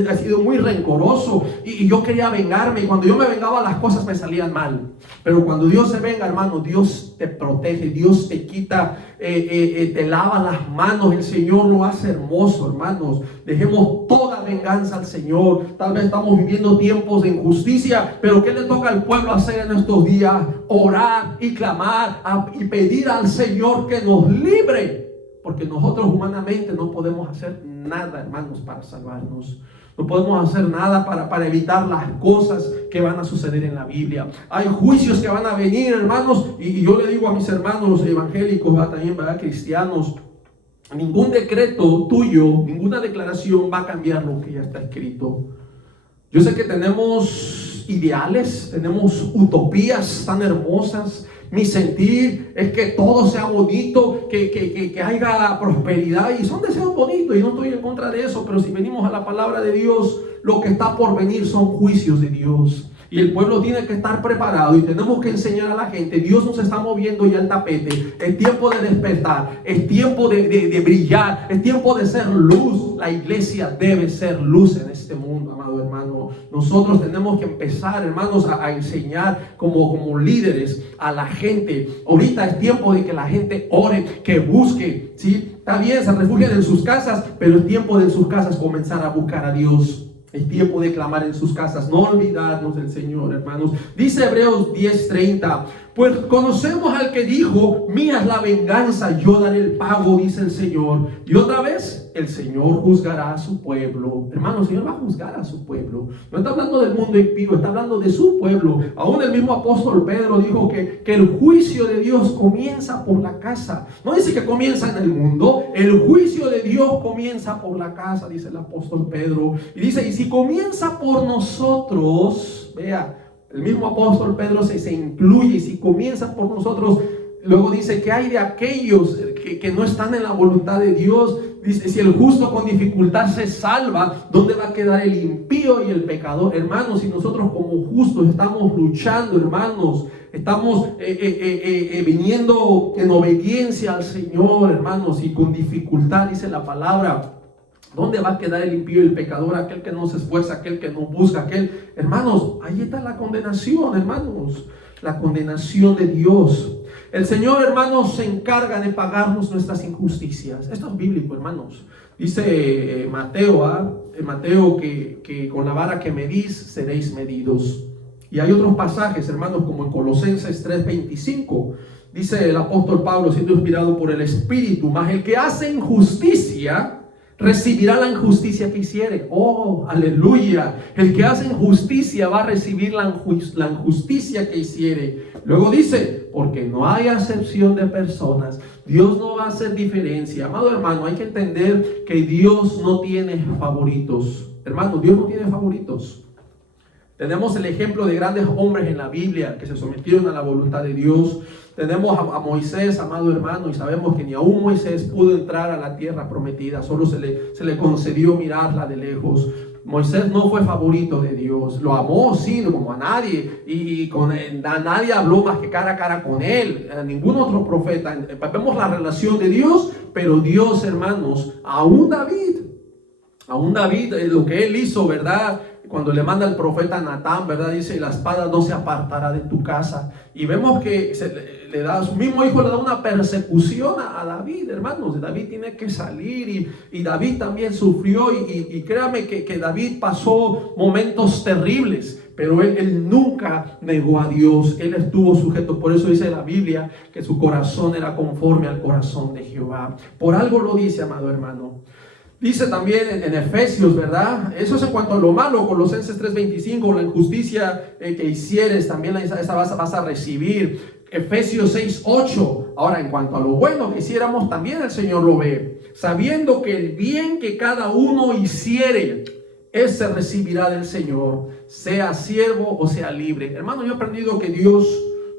he sido muy rencoroso, y yo quería vengarme, y cuando yo me vengaba las cosas me salían mal. Pero cuando Dios se venga, hermano, Dios te protege, Dios te quita, te lava las manos. El Señor lo hace hermoso, hermanos. Dejemos toda venganza al Señor. Tal vez estamos viviendo tiempos de injusticia, pero ¿qué le toca al pueblo hacer en estos días? Orar y clamar y pedir al Señor que nos libre, porque nosotros humanamente no podemos hacer nada, hermanos, para salvarnos. No podemos hacer nada para evitar las cosas que van a suceder en la Biblia. Hay juicios que van a venir, hermanos, y yo le digo a mis hermanos evangélicos, también, ¿verdad?, cristianos: ningún decreto tuyo, ninguna declaración va a cambiar lo que ya está escrito. Yo sé que tenemos ideales, tenemos utopías tan hermosas. Mi sentir es que todo sea bonito, que haya prosperidad, y son deseos bonitos, y no estoy en contra de eso. Pero si venimos a la palabra de Dios, lo que está por venir son juicios de Dios. Y el pueblo tiene que estar preparado y tenemos que enseñar a la gente. Dios nos está moviendo ya el tapete. Es tiempo de despertar. Es tiempo de brillar. Es tiempo de ser luz. La iglesia debe ser luz en este mundo, amado hermano. Nosotros tenemos que empezar, hermanos, a enseñar como líderes a la gente. Ahorita es tiempo de que la gente ore, que busque, ¿sí? Está bien, se refugian en sus casas, pero es tiempo de en sus casas comenzar a buscar a Dios. Es tiempo de clamar en sus casas, no olvidarnos del Señor, hermanos. Dice Hebreos 10:30, pues conocemos al que dijo, mía es la venganza, yo daré el pago, dice el Señor. Y otra vez, el Señor juzgará a su pueblo. Hermanos, el Señor va a juzgar a su pueblo. No está hablando del mundo impío, está hablando de su pueblo. Aún el mismo apóstol Pedro dijo que el juicio de Dios comienza por la casa. No dice que comienza en el mundo, el juicio de Dios comienza por la casa, dice el apóstol Pedro. Y dice, y si comienza por nosotros, vea, el mismo apóstol Pedro se incluye, y si comienza por nosotros, luego dice que hay de aquellos que no están en la voluntad de Dios. Dice, si el justo con dificultad se salva, ¿dónde va a quedar el impío y el pecador? Hermanos, si nosotros como justos estamos luchando, hermanos, estamos viniendo en obediencia al Señor, hermanos, y con dificultad, dice la palabra, ¿dónde va a quedar el impío y el pecador? Aquel que no se esfuerza, aquel que no busca, aquel... Hermanos, ahí está la condenación, hermanos. La condenación de Dios. El Señor, hermanos, se encarga de pagarnos nuestras injusticias. Esto es bíblico, hermanos. Dice Mateo que con la vara que medís seréis medidos. Y hay otros pasajes, hermanos, como en Colosenses 3:25. Dice el apóstol Pablo, siendo inspirado por el Espíritu, mas el que hace injusticia recibirá la injusticia que hiciere. Oh, aleluya. El que hace injusticia va a recibir la injusticia que hiciere. Luego dice, porque no hay acepción de personas. Dios no va a hacer diferencia. Amado hermano, hay que entender que Dios no tiene favoritos. Hermano, Dios no tiene favoritos. Tenemos el ejemplo de grandes hombres en la Biblia que se sometieron a la voluntad de Dios. Tenemos a Moisés, amado hermano, y sabemos que ni aún Moisés pudo entrar a la tierra prometida, solo se le concedió mirarla de lejos. Moisés no fue favorito de Dios, lo amó, sí, como a nadie, a nadie habló más que cara a cara con él, a ningún otro profeta. Vemos la relación de Dios, pero Dios, hermanos, aún David, lo que él hizo, ¿verdad? Cuando le manda el profeta Natán, ¿verdad? Dice, la espada no se apartará de tu casa. Y vemos que su mismo hijo le da una persecución a David, hermanos. David tiene que salir y David también sufrió. Y créame que David pasó momentos terribles, pero él nunca negó a Dios. Él estuvo sujeto. Por eso dice la Biblia que su corazón era conforme al corazón de Jehová. Por algo lo dice, amado hermano. Dice también en Efesios, ¿verdad? Eso es en cuanto a lo malo. Colosenses 3:25, la injusticia que hicieres, también esa vas a recibir. Efesios 6:8. Ahora, en cuanto a lo bueno que hiciéramos, también el Señor lo ve. Sabiendo que el bien que cada uno hiciere, ese recibirá del Señor, sea siervo o sea libre. Hermano, yo he aprendido que Dios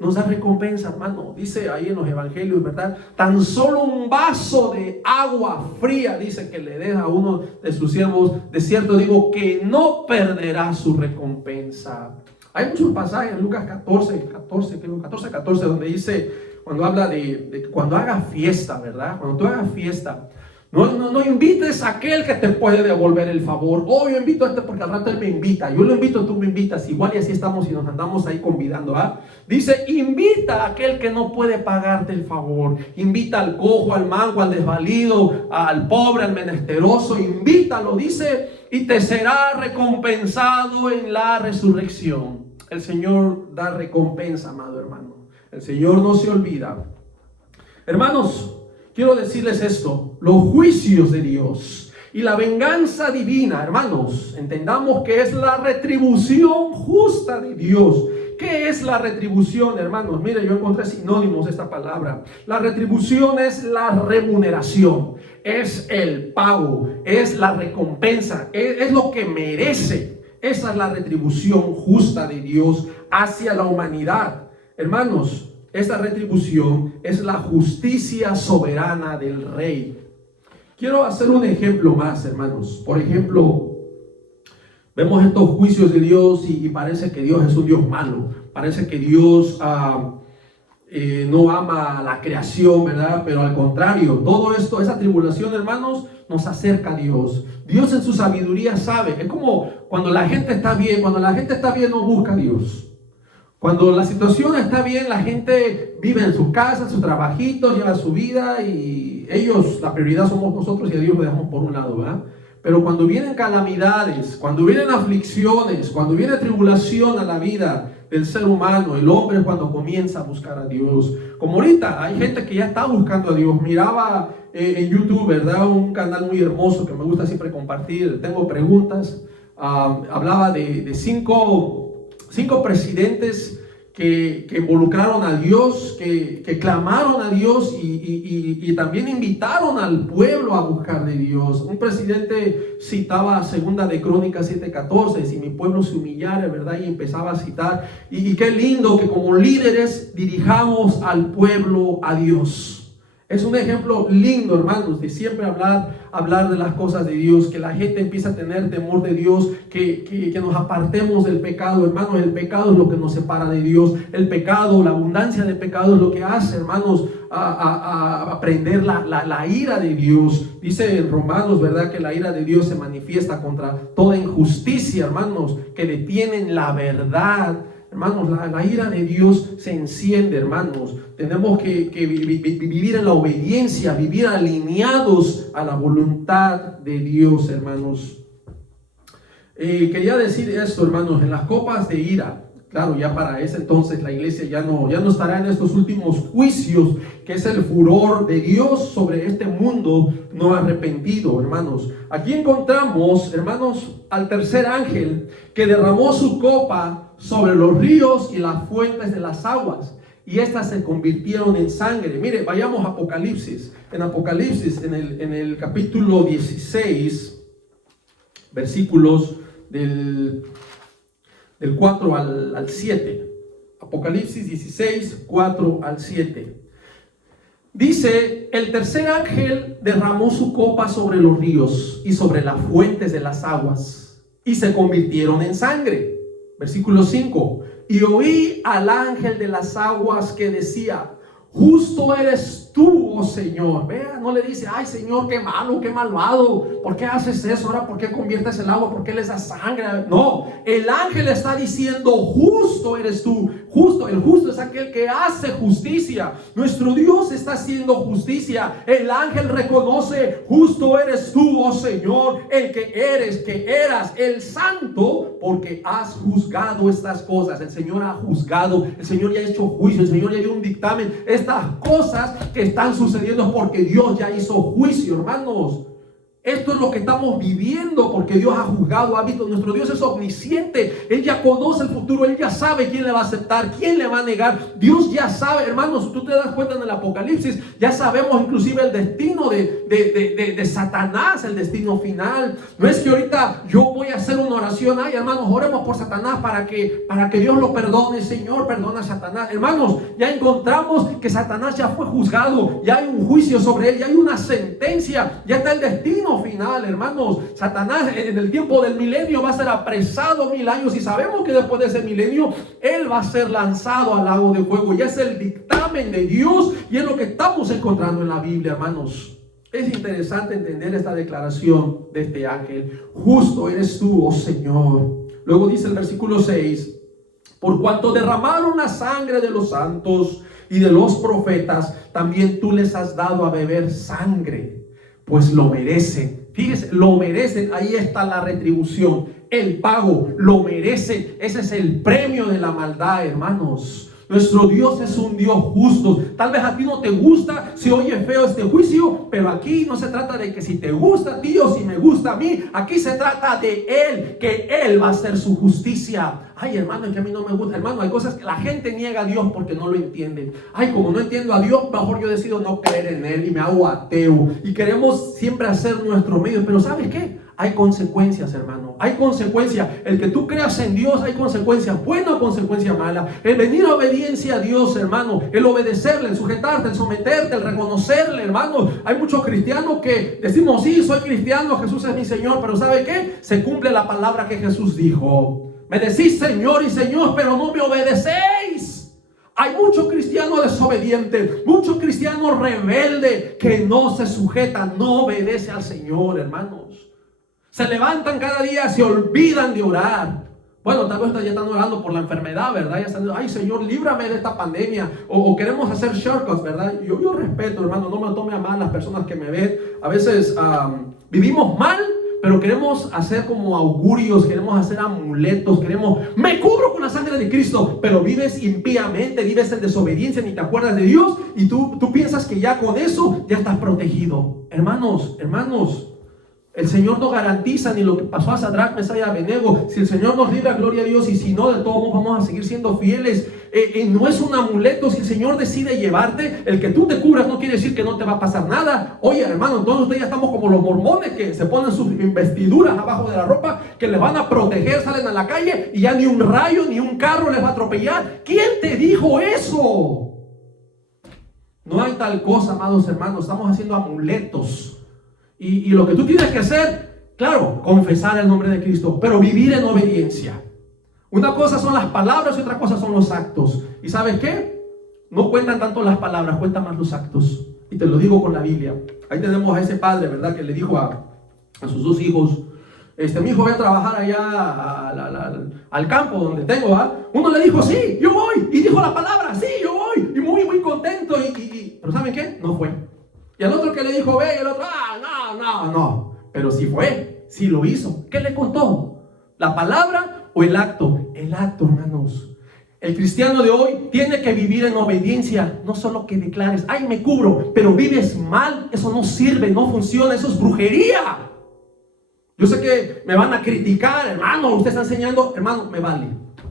nos da recompensa, hermano. Dice ahí en los evangelios, ¿verdad? Tan solo un vaso de agua fría, dice que le deja a uno de sus siervos. De cierto digo que no perderá su recompensa. Hay muchos pasajes en Lucas 14, donde dice, cuando habla de cuando hagas fiesta, ¿verdad? Cuando tú hagas fiesta, no invites a aquel que te puede devolver el favor. Oh, yo invito a este porque al rato él me invita. Yo lo invito, tú me invitas. Igual y así estamos y nos andamos ahí convidando. Dice, invita a aquel que no puede pagarte el favor. Invita al cojo, al manco, al desvalido, al pobre, al menesteroso. Invítalo, dice, y te será recompensado en la resurrección. El Señor da recompensa, amado hermano. El Señor no se olvida. Hermanos, quiero decirles esto, los juicios de Dios y la venganza divina, hermanos, entendamos que es la retribución justa de Dios. ¿Qué es la retribución, hermanos? Mire, yo encontré sinónimos de esta palabra. La retribución es la remuneración, es el pago, es la recompensa, es lo que merece. Esa es la retribución justa de Dios hacia la humanidad. Hermanos, esta retribución es la justicia soberana del Rey. Quiero hacer un ejemplo más, hermanos. Por ejemplo, Vemos estos juicios de Dios y parece que Dios es un Dios malo. Parece que Dios no ama a la creación, ¿verdad? Pero al contrario, todo esto, esa tribulación, hermanos, nos acerca a Dios. Dios en su sabiduría sabe. Es como cuando la gente está bien. Cuando la gente está bien, no busca a Dios. Cuando la situación está bien, la gente vive en sus casas, sus trabajitos, lleva su vida y ellos, la prioridad somos nosotros y a Dios lo dejamos por un lado, ¿verdad? Pero cuando vienen calamidades, cuando vienen aflicciones, cuando viene tribulación a la vida del ser humano, el hombre es cuando comienza a buscar a Dios. Como ahorita hay gente que ya está buscando a Dios. Miraba en YouTube, ¿verdad? Un canal muy hermoso que me gusta siempre compartir. Tengo preguntas. Hablaba de cinco presidentes que involucraron a Dios, que clamaron a Dios y también invitaron al pueblo a buscar de Dios. Un presidente citaba 2 de Crónicas 7:14, si mi pueblo se humillare, ¿verdad? Y empezaba a citar. Y qué lindo que como líderes dirijamos al pueblo a Dios. Es un ejemplo lindo, hermanos, de siempre hablar de las cosas de Dios, que la gente empiece a tener temor de Dios, que nos apartemos del pecado, hermanos. El pecado es lo que nos separa de Dios. El pecado, la abundancia de pecado es lo que hace, hermanos, a prender la ira de Dios. Dice en Romanos, ¿verdad?, que la ira de Dios se manifiesta contra toda injusticia, hermanos, que detienen la verdad. Hermanos, la ira de Dios se enciende, hermanos. Tenemos que vivir en la obediencia, vivir alineados a la voluntad de Dios, hermanos. Quería decir esto, hermanos, en las copas de ira. Claro, ya para ese entonces la iglesia ya no estará en estos últimos juicios, que es el furor de Dios sobre este mundo no arrepentido, hermanos. Aquí encontramos, hermanos, al tercer ángel que derramó su copa sobre los ríos y las fuentes de las aguas, y estas se convirtieron en sangre. Mire, vayamos a Apocalipsis. En Apocalipsis, en el capítulo 16, versículos del 4 al 7. Apocalipsis 16, 4 al 7. Dice: el tercer ángel derramó su copa sobre los ríos y sobre las fuentes de las aguas, y se convirtieron en sangre. Versículo 5. Y oí al ángel de las aguas que decía: justo eres tú, oh Señor. Vea, no le dice: ay Señor, qué malo, qué malvado, ¿por qué haces eso? Ahora, ¿por qué conviertes el agua? ¿Por qué les das sangre? No, el ángel está diciendo: justo eres tú. Justo, el justo es aquel que hace justicia. Nuestro Dios está haciendo justicia. El ángel reconoce: justo eres tú, oh Señor, el que eres, que eras el santo, porque has juzgado estas cosas. El Señor ha juzgado, el Señor ya ha hecho juicio, el Señor ya dio un dictamen. Estas cosas que están sucediendo es porque Dios ya hizo juicio, hermanos. Esto es lo que estamos viviendo porque Dios ha juzgado, ha visto. Nuestro Dios es omnisciente. Él ya conoce el futuro. Él ya sabe quién le va a aceptar, quién le va a negar. Dios ya sabe, hermanos. Tú te das cuenta en el Apocalipsis. Ya sabemos inclusive el destino de Satanás, el destino final. No es que ahorita yo voy a hacer una oración: ay, hermanos, oremos por Satanás para que Dios lo perdone. Señor, perdona a Satanás. Hermanos, ya encontramos que Satanás ya fue juzgado. Ya hay un juicio sobre él. Ya hay una sentencia. Ya está el destino final, hermanos. Satanás en el tiempo del milenio va a ser apresado 1000 años, y sabemos que después de ese milenio él va a ser lanzado al lago de fuego. Ya es el dictamen de Dios y es lo que estamos encontrando en la Biblia, hermanos. Es interesante entender esta declaración de este ángel: justo eres tú, oh Señor. Luego dice el versículo 6: por cuanto derramaron la sangre de los santos y de los profetas, también tú les has dado a beber sangre, pues lo merecen. Fíjese, lo merecen. Ahí está la retribución, el pago, lo merecen. Ese es el premio de la maldad, hermanos. Nuestro Dios es un Dios justo. Tal vez a ti no te gusta, se oye feo este juicio, pero aquí no se trata de que si te gusta a ti o si me gusta a mí. Aquí se trata de Él, que Él va a hacer su justicia. Ay, hermano, es que a mí no me gusta. Hermano, hay cosas que la gente niega a Dios porque no lo entienden. Ay, como no entiendo a Dios, mejor yo decido no creer en Él y me hago ateo. Y queremos siempre hacer nuestro medio. Pero ¿sabes qué? hay consecuencias, hermano. Hay consecuencias. El que tú creas en Dios, hay consecuencias buenas o consecuencias malas. El venir a obediencia a Dios, hermano, el obedecerle, el sujetarte, el someterte, el reconocerle, hermano. Hay muchos cristianos que decimos, sí, soy cristiano, Jesús es mi Señor, pero ¿sabe qué? Se cumple la palabra que Jesús dijo. Me decís Señor y Señor, pero no me obedecéis. Hay muchos cristianos desobedientes, muchos cristianos rebeldes que no se sujetan, no obedecen al Señor, hermanos. Se levantan cada día, se olvidan de orar. Bueno, tal vez ya están orando por la enfermedad, ¿verdad? Ya están, ay Señor, líbrame de esta pandemia. O queremos hacer shortcuts, ¿verdad? Yo respeto, hermano, no me tome a mal las personas que me ven. A veces vivimos mal, pero queremos hacer como augurios, queremos hacer amuletos, me cubro con la sangre de Cristo, pero vives impíamente, vives en desobediencia, ni te acuerdas de Dios, y tú piensas que ya con eso ya estás protegido. Hermanos, el Señor no garantiza ni lo que pasó a Sadrach, Mesach y Abednego. Si el Señor nos libra, gloria a Dios, y si no, de todos modos vamos a seguir siendo fieles. No es un amuleto. Si el Señor decide llevarte, el que tú te cubras no quiere decir que no te va a pasar nada. Oye, hermano, entonces ustedes ya estamos como los mormones que se ponen sus vestiduras abajo de la ropa, que les van a proteger, salen a la calle y ya ni un rayo ni un carro les va a atropellar. ¿Quién te dijo eso? No hay tal cosa, amados hermanos. Estamos haciendo amuletos. Y lo que tú tienes que hacer, claro, confesar el nombre de Cristo, pero vivir en obediencia. Una cosa son las palabras y otra cosa son los actos. ¿Y sabes qué? No cuentan tanto las palabras, cuentan más los actos. Y te lo digo con la Biblia. Ahí tenemos a ese padre, ¿verdad? Que le dijo a sus dos hijos, mi hijo voy a trabajar allá al campo donde tengo, ¿va? Uno le dijo, sí, yo voy. Y dijo la palabra, sí, yo voy. Y muy, muy contento. Pero ¿saben qué? No fue. Y al otro que le dijo, ve, y el otro, no. Pero sí fue, sí lo hizo. ¿Qué le contó? ¿La palabra o el acto? El acto, hermanos. El cristiano de hoy tiene que vivir en obediencia. No solo que declares, ay, me cubro, pero vives mal. Eso no sirve, no funciona, eso es brujería. Yo sé que me van a criticar, hermano, usted está enseñando, hermano, me vale.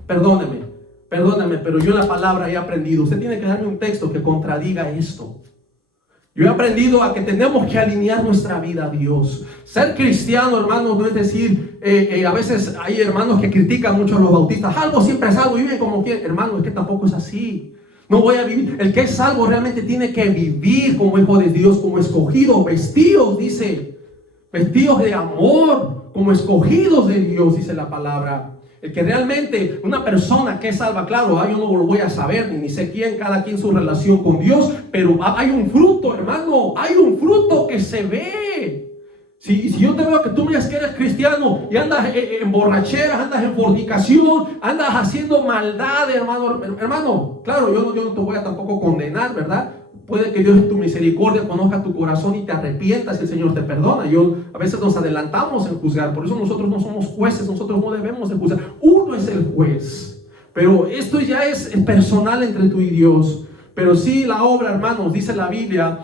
Perdóneme, pero yo en la palabra he aprendido. Usted tiene que darme un texto que contradiga esto. Yo he aprendido a que tenemos que alinear nuestra vida a Dios. Ser cristiano, hermanos, no es decir, a veces hay hermanos que critican mucho a los bautistas. Algo siempre es algo, viven como quieren. Hermano, es que tampoco es así. No voy a vivir. El que es salvo realmente tiene que vivir como hijo de Dios, como escogido, vestidos, dice. Vestidos de amor, como escogidos de Dios, dice la palabra. El que realmente, una persona que es salva, claro, yo no lo voy a saber, ni sé quién, cada quien su relación con Dios, pero hay un fruto, hermano, hay un fruto que se ve. Si yo te veo que tú me dices que eres cristiano y andas en borracheras, andas en fornicación, andas haciendo maldad, hermano, claro, yo no te voy a tampoco condenar, ¿verdad? Puede que Dios en tu misericordia conozca tu corazón y te arrepientas y el Señor te perdona. A veces nos adelantamos en juzgar, por eso nosotros no somos jueces, nosotros no debemos de juzgar. Uno es el juez, pero esto ya es personal entre tú y Dios. Pero sí, la obra, hermanos, dice la Biblia,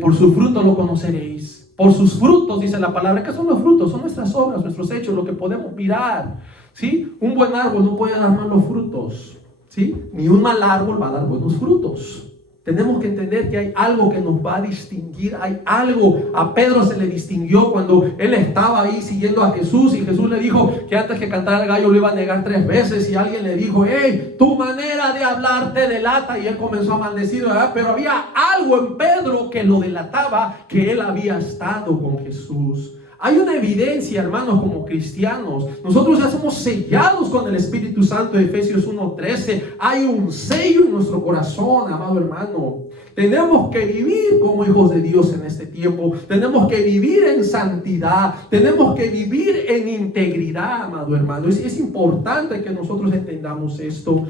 por su fruto lo conoceréis. Por sus frutos, dice la palabra. ¿Qué son los frutos? Son nuestras obras, nuestros hechos, lo que podemos mirar, ¿sí? Un buen árbol no puede dar malos frutos, ¿sí? Ni un mal árbol va a dar buenos frutos. Tenemos que entender que hay algo que nos va a distinguir, hay algo. A Pedro se le distinguió cuando él estaba ahí siguiendo a Jesús y Jesús le dijo que antes que cantara el gallo lo iba a negar 3 veces y alguien le dijo, hey, tu manera de hablar te delata, y él comenzó a maldecir, ¿verdad? Pero había algo en Pedro que lo delataba, que él había estado con Jesús. Hay una evidencia, hermanos, como cristianos. Nosotros ya somos sellados con el Espíritu Santo, de Efesios 1:13. Hay un sello en nuestro corazón, amado hermano. Tenemos que vivir como hijos de Dios en este tiempo. Tenemos que vivir en santidad. Tenemos que vivir en integridad, amado hermano. Es importante que nosotros entendamos esto.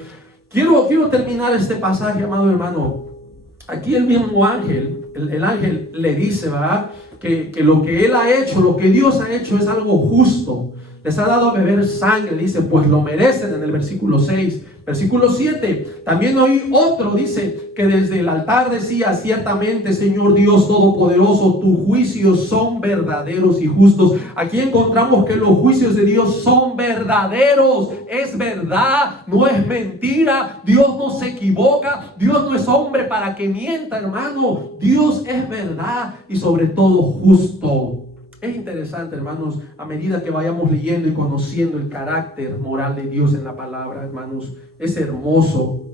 Quiero terminar este pasaje, amado hermano. Aquí el mismo ángel, el ángel le dice, ¿verdad?, que lo que él ha hecho, lo que Dios ha hecho es algo justo. Les ha dado a beber sangre, dice, pues lo merecen, en el versículo 6. Versículo 7, también oí otro, dice, que desde el altar decía, ciertamente, Señor Dios Todopoderoso, tus juicios son verdaderos y justos. Aquí encontramos que los juicios de Dios son verdaderos, es verdad, no es mentira. Dios no se equivoca, Dios no es hombre para que mienta, hermano. Dios es verdad y sobre todo justo. Es interesante, hermanos, a medida que vayamos leyendo y conociendo el carácter moral de Dios en la palabra, hermanos, es hermoso.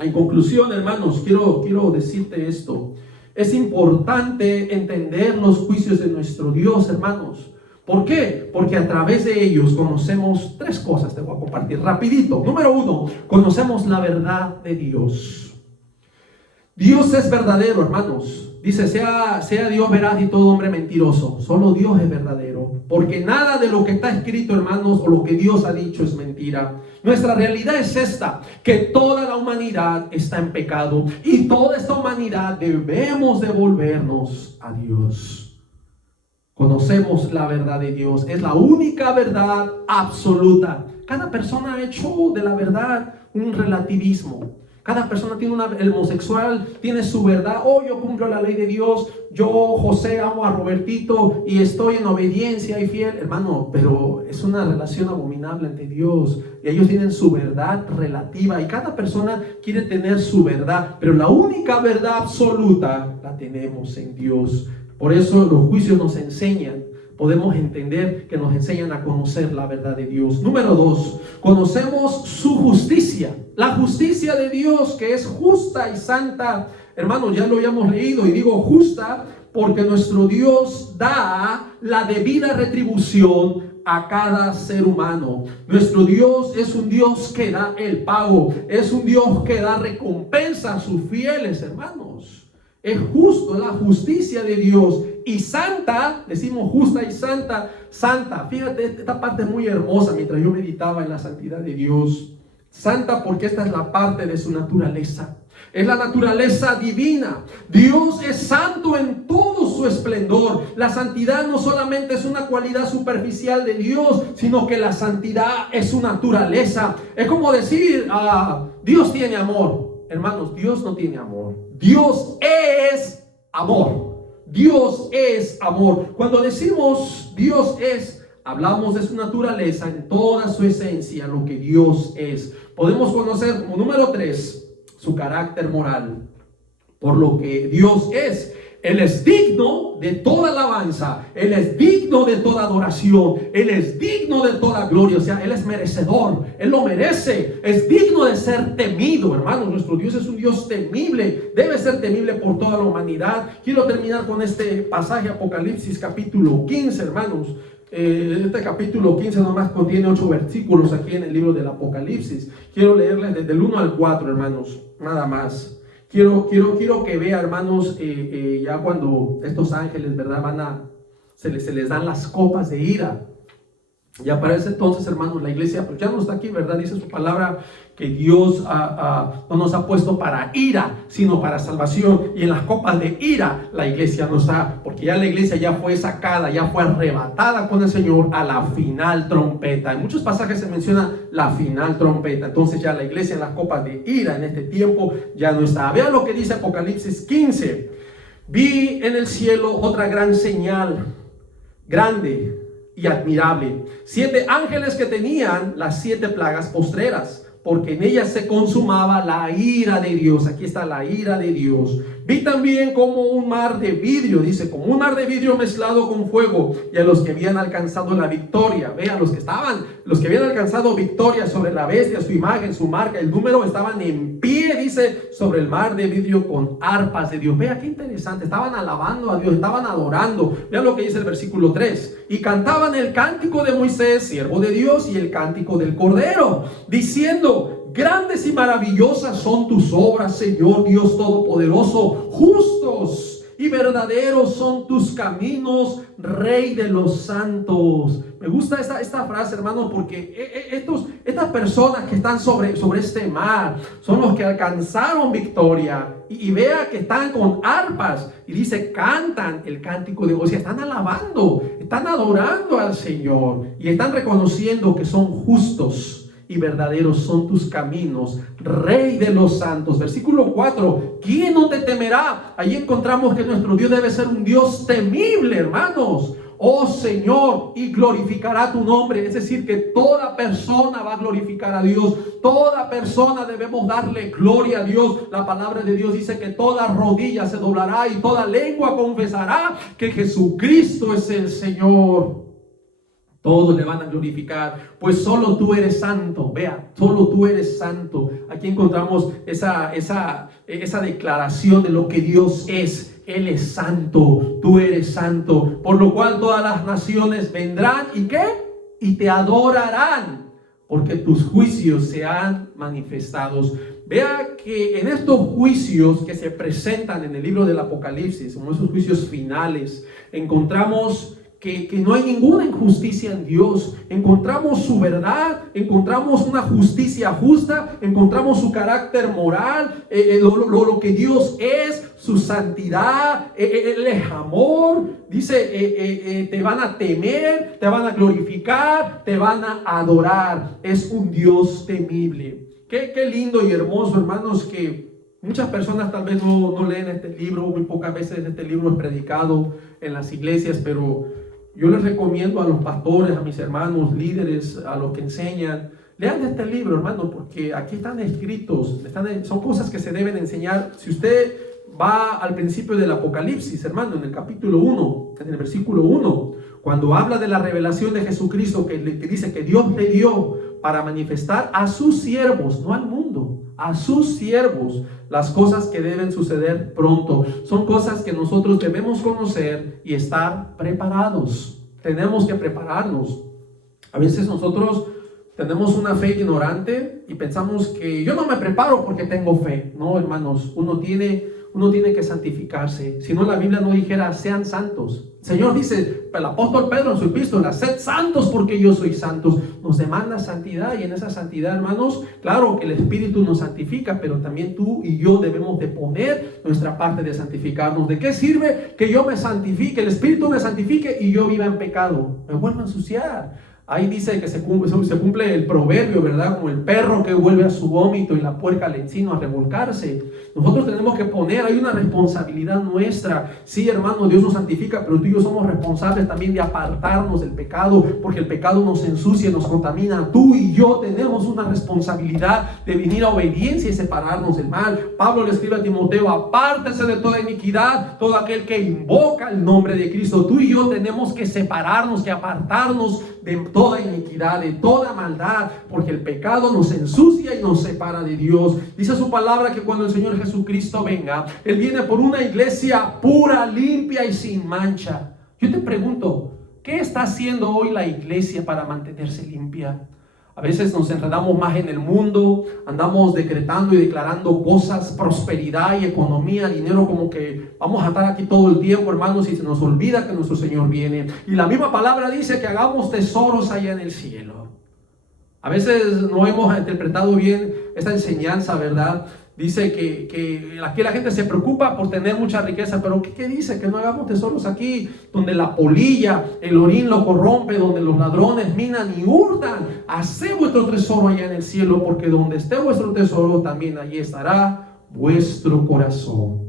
En conclusión, hermanos, quiero decirte esto. Es importante entender los juicios de nuestro Dios, hermanos. ¿Por qué? Porque a través de ellos conocemos tres cosas. Te voy a compartir rapidito. Número 1, conocemos la verdad de Dios. Dios es verdadero, hermanos. Dice, sea Dios veraz y todo hombre mentiroso. Solo Dios es verdadero. Porque nada de lo que está escrito, hermanos, o lo que Dios ha dicho es mentira. Nuestra realidad es esta, que toda la humanidad está en pecado. Y toda esta humanidad debemos devolvernos a Dios. Conocemos la verdad de Dios. Es la única verdad absoluta. Cada persona ha hecho de la verdad un relativismo. Cada persona tiene el homosexual tiene su verdad. Oh, yo cumplo la ley de Dios. Yo, José, amo a Robertito y estoy en obediencia y fiel. Hermano, pero es una relación abominable ante Dios. Y ellos tienen su verdad relativa. Y cada persona quiere tener su verdad. Pero la única verdad absoluta la tenemos en Dios. Por eso los juicios nos enseñan. Podemos entender que nos enseñan a conocer la verdad de Dios. Número 2, conocemos su justicia. La justicia de Dios, que es justa y santa. Hermanos, ya lo habíamos leído y digo justa porque nuestro Dios da la debida retribución a cada ser humano. Nuestro Dios es un Dios que da el pago. Es un Dios que da recompensa a sus fieles, hermanos. Es justo, la justicia de Dios. Y santa, decimos justa y santa, santa. Fíjate, esta parte es muy hermosa mientras yo meditaba en la santidad de Dios. Santa porque esta es la parte de su naturaleza. Es la naturaleza divina. Dios es santo en todo su esplendor. La santidad no solamente es una cualidad superficial de Dios, sino que la santidad es su naturaleza. Es como decir, Dios tiene amor. Hermanos, Dios no tiene amor. Dios es amor. Dios es amor. Cuando decimos Dios es, hablamos de su naturaleza en toda su esencia, lo que Dios es. Podemos conocer, como número 3, su carácter moral. Por lo que Dios es. Él es digno de toda alabanza. Él es digno de toda adoración. Él es digno de toda gloria. O sea, Él es merecedor. Él lo merece. Es digno de ser temido, hermanos. Nuestro Dios es un Dios temible. Debe ser temible por toda la humanidad. Quiero terminar con este pasaje, Apocalipsis capítulo 15, hermanos. Este capítulo 15 nomás contiene 8 versículos aquí en el libro del Apocalipsis. Quiero leerles desde el 1 al 4, hermanos. Nada más. Quiero que vea, hermanos, ya cuando estos ángeles, ¿verdad? Se les dan las copas de ira. Ya para ese entonces, hermanos, la iglesia, pues ya no está aquí, ¿verdad? Dice su palabra que Dios no nos ha puesto para ira, sino para salvación. Y en las copas de ira la iglesia no está, porque ya la iglesia ya fue sacada, ya fue arrebatada con el Señor a la final trompeta. En muchos pasajes se menciona la final trompeta. Entonces ya la iglesia en las copas de ira en este tiempo ya no está. Vean lo que dice Apocalipsis 15. Vi en el cielo otra gran señal, grande y admirable. 7 ángeles que tenían las 7 plagas postreras, porque en ellas se consumaba la ira de Dios. Aquí está la ira de Dios. Vi también como un mar de vidrio, dice, como un mar de vidrio mezclado con fuego, y a los que habían alcanzado la victoria. Vean, los que habían alcanzado victoria sobre la bestia, su imagen, su marca, el número, estaban en pie, dice, sobre el mar de vidrio con arpas de Dios. Vea qué interesante, estaban alabando a Dios, estaban adorando. Vean lo que dice el versículo 3. Y cantaban el cántico de Moisés, siervo de Dios, y el cántico del Cordero, diciendo: grandes y maravillosas son tus obras, Señor Dios Todopoderoso. Justos y verdaderos son tus caminos, Rey de los santos. Me gusta esta frase, hermanos, porque estas personas que están sobre este mar son los que alcanzaron victoria. Y vea que están con arpas y dice, cantan el cántico de Dios. Están alabando, están adorando al Señor y están reconociendo que son justos y verdaderos son tus caminos, Rey de los santos. Versículo 4, ¿quién no te temerá? Ahí encontramos que nuestro Dios debe ser un Dios temible, hermanos. oh Señor, y glorificará tu nombre. Es decir, que toda persona va a glorificar a Dios. Toda persona debemos darle gloria a Dios. La palabra de Dios dice que toda rodilla se doblará y toda lengua confesará que Jesucristo es el Señor. Todos le van a glorificar, pues solo tú eres santo. Vea, solo tú eres santo. Aquí encontramos esa declaración de lo que Dios es. Él es santo, tú eres santo, por lo cual todas las naciones vendrán y ¿qué? Y te adorarán, porque tus juicios se han manifestado. Vea que en estos juicios que se presentan en el libro del Apocalipsis, como esos juicios finales, encontramos que no hay ninguna injusticia en Dios. Encontramos su verdad, encontramos una justicia justa, encontramos su carácter moral, lo que Dios es, su santidad, Él es amor. Dice, te van a temer, te van a glorificar, te van a adorar. Es un Dios temible. Qué lindo y hermoso, hermanos, que muchas personas tal vez no leen este libro. Muy pocas veces este libro es predicado en las iglesias, pero yo les recomiendo a los pastores, a mis hermanos, líderes, a los que enseñan, lean este libro, hermano, porque aquí están escritos, son cosas que se deben enseñar. Si usted va al principio del Apocalipsis, hermano, en el capítulo 1, en el versículo 1, cuando habla de la revelación de Jesucristo, que dice que Dios le dio para manifestar a sus siervos, no al mundo, a sus siervos, las cosas que deben suceder pronto. Son cosas que nosotros debemos conocer y estar preparados. Tenemos que prepararnos. A veces nosotros tenemos una fe ignorante y pensamos que yo no me preparo porque tengo fe. No, hermanos, uno tiene que santificarse. Si no, la Biblia no dijera sean santos. El Señor dice, el apóstol Pedro en su epístola, sed santos porque yo soy santos. Nos demanda santidad, y en esa santidad, hermanos, claro que el Espíritu nos santifica, pero también tú y yo debemos de poner nuestra parte de santificarnos. ¿De qué sirve que yo me santifique, el Espíritu me santifique y yo viva en pecado? Me vuelvo a ensuciar. Ahí dice que se cumple el proverbio, ¿verdad? Como el perro que vuelve a su vómito y la puerca al encino a revolcarse. Nosotros tenemos que poner, hay una responsabilidad nuestra. Sí, hermano, Dios nos santifica, pero tú y yo somos responsables también de apartarnos del pecado, porque el pecado nos ensucia, nos contamina. Tú y yo tenemos una responsabilidad de venir a obediencia y separarnos del mal. Pablo le escribe a Timoteo, apártese de toda iniquidad, todo aquel que invoca el nombre de Cristo. Tú y yo tenemos que separarnos, que apartarnos de toda iniquidad, de toda maldad, porque el pecado nos ensucia y nos separa de Dios. Dice su palabra que cuando el Señor Jesucristo venga, Él viene por una iglesia pura, limpia y sin mancha. Yo te pregunto, ¿qué está haciendo hoy la iglesia para mantenerse limpia? A veces nos enredamos más en el mundo, andamos decretando y declarando cosas, prosperidad y economía, dinero, como que vamos a estar aquí todo el tiempo, hermanos, y se nos olvida que nuestro Señor viene. Y la misma palabra dice que hagamos tesoros allá en el cielo. A veces no hemos interpretado bien esta enseñanza, ¿verdad? Dice que aquí la gente se preocupa por tener mucha riqueza, pero ¿qué dice? Que no hagamos tesoros aquí donde la polilla, el orín lo corrompe, donde los ladrones minan y hurtan. Haced vuestro tesoro allá en el cielo, porque donde esté vuestro tesoro, también allí estará vuestro corazón.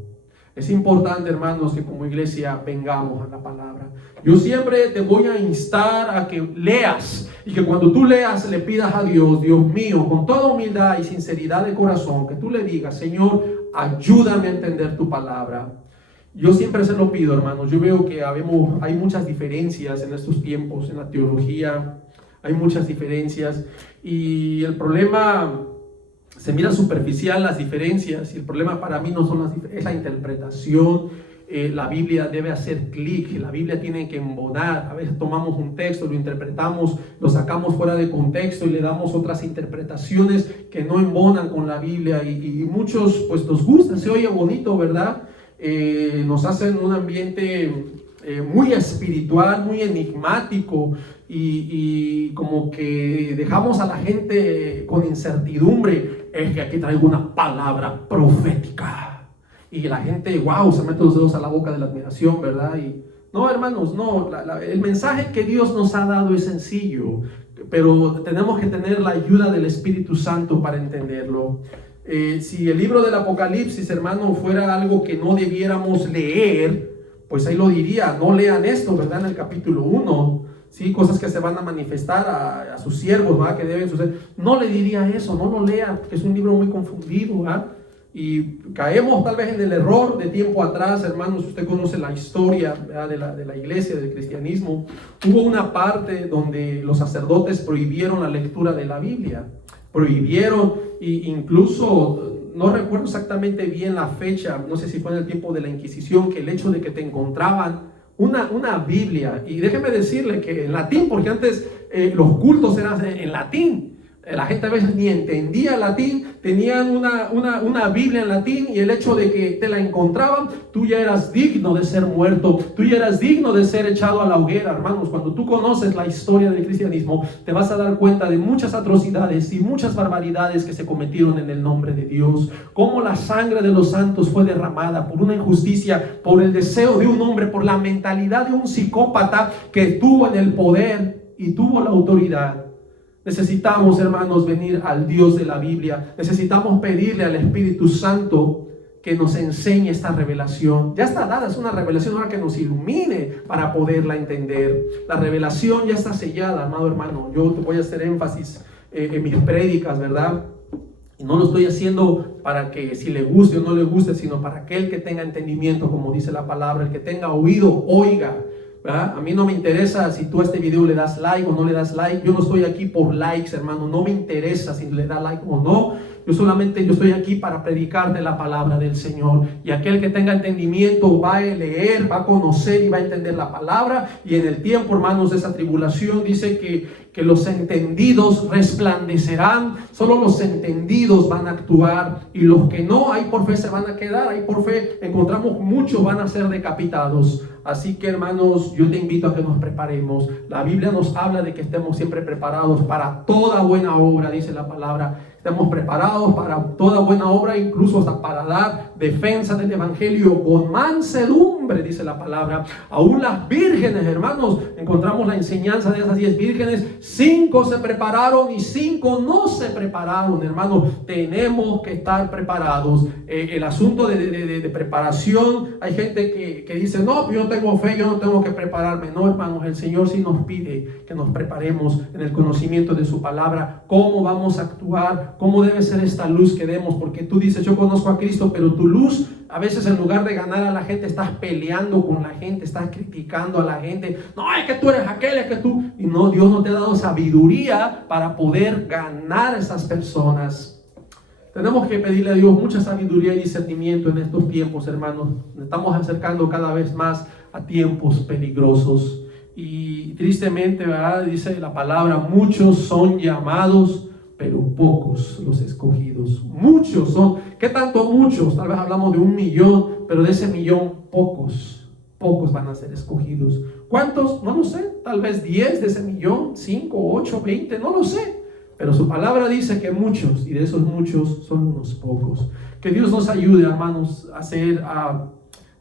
Es importante, hermanos, que como iglesia vengamos a la palabra. Yo siempre te voy a instar a que leas, y que cuando tú leas le pidas a Dios, Dios mío, con toda humildad y sinceridad de corazón, que tú le digas, Señor, ayúdame a entender tu palabra. Yo siempre se lo pido, hermanos. Yo veo que hay muchas diferencias en estos tiempos, en la teología, hay muchas diferencias, y el problema, se mira superficial las diferencias, y el problema para mí no son es la interpretación. La Biblia debe hacer clic, la Biblia tiene que embonar. A veces tomamos un texto, lo interpretamos, lo sacamos fuera de contexto y le damos otras interpretaciones que no embonan con la Biblia, y muchos pues nos gusta, se oye bonito, ¿verdad? Nos hacen un ambiente muy espiritual, muy enigmático, y como que dejamos a la gente con incertidumbre. Es que aquí traigo una palabra profética. Y la gente, wow, se mete los dedos a la boca de la admiración, ¿verdad? Y no, hermanos, no. El mensaje que Dios nos ha dado es sencillo, pero tenemos que tener la ayuda del Espíritu Santo para entenderlo. Si el libro del Apocalipsis, hermano, fuera algo que no debiéramos leer, pues ahí lo diría, no lean esto, ¿verdad? En el capítulo 1, ¿sí? Cosas que se van a manifestar a sus siervos, ¿verdad? Que deben suceder. No le diría eso, no lo lean, porque es un libro muy confundido, ¿verdad? Y caemos tal vez en el error de tiempo atrás, hermanos. Usted conoce la historia, ¿verdad? de la iglesia, del cristianismo. Hubo una parte donde los sacerdotes prohibieron la lectura de la Biblia, prohibieron, e incluso no recuerdo exactamente bien la fecha, no sé si fue en el tiempo de la Inquisición, que el hecho de que te encontraban una Biblia, y déjeme decirle que en latín, porque antes los cultos eran en latín. La gente a veces ni entendía latín, tenían una Biblia en latín, y el hecho de que te la encontraban, tú ya eras digno de ser muerto, tú ya eras digno de ser echado a la hoguera, hermanos. Cuando tú conoces la historia del cristianismo, te vas a dar cuenta de muchas atrocidades y muchas barbaridades que se cometieron en el nombre de Dios, cómo la sangre de los santos fue derramada por una injusticia, por el deseo de un hombre, por la mentalidad de un psicópata que tuvo en el poder y tuvo la autoridad. Necesitamos, hermanos, venir al Dios de la Biblia. Necesitamos pedirle al Espíritu Santo que nos enseñe esta revelación. Ya está dada, es una revelación ahora que nos ilumine para poderla entender. La revelación ya está sellada, amado hermano. Yo te voy a hacer énfasis en mis prédicas, ¿verdad? Y no lo estoy haciendo para que si le guste o no le guste, sino para aquel que tenga entendimiento, como dice la palabra, el que tenga oído, oiga. ¿verdad? A mí no me interesa si tú a este video le das like o no le das like. Yo no estoy aquí por likes, hermano. No me interesa si le da like o no. Yo estoy aquí para predicarte la palabra del Señor. Y aquel que tenga entendimiento va a leer, va a conocer y va a entender la palabra. Y en el tiempo, hermanos, de esa tribulación dice que los entendidos resplandecerán. Solo los entendidos van a actuar. Y los que no, ahí por fe se van a quedar. Ahí por fe encontramos muchos van a ser decapitados. Así que, hermanos, yo te invito a que nos preparemos. La Biblia nos habla de que estemos siempre preparados para toda buena obra, dice la palabra. Estemos preparados para toda buena obra, incluso hasta para dar defensa del Evangelio con mansedumbre, dice la palabra. Aún las vírgenes, hermanos, encontramos la enseñanza de esas 10 vírgenes. 5 se prepararon y 5 no se prepararon, hermanos. Tenemos que estar preparados. El asunto de preparación, hay gente que dice, no, yo no tengo fe, yo no tengo que prepararme. No, hermanos, el Señor sí nos pide que nos preparemos en el conocimiento de su palabra. ¿Cómo vamos a actuar? ¿Cómo debe ser esta luz que demos? Porque tú dices, yo conozco a Cristo, pero tu luz, a veces en lugar de ganar a la gente, estás peleando con la gente, estás criticando a la gente. No, es que tú eres aquel, es que tú... Y no, Dios no te ha dado sabiduría para poder ganar a esas personas. Tenemos que pedirle a Dios mucha sabiduría y discernimiento en estos tiempos, hermanos. Nos estamos acercando cada vez más a tiempos peligrosos. Y tristemente, ¿verdad? Dice la palabra, muchos son llamados, pero pocos los escogidos. Muchos son. ¿Qué tanto muchos? Tal vez hablamos de 1 millón, pero de ese millón pocos van a ser escogidos. ¿Cuántos? No lo sé. Tal vez 10 de ese millón, 5, 8, 20, no lo sé. Pero su palabra dice que muchos, y de esos muchos son unos pocos. Que Dios nos ayude, hermanos, a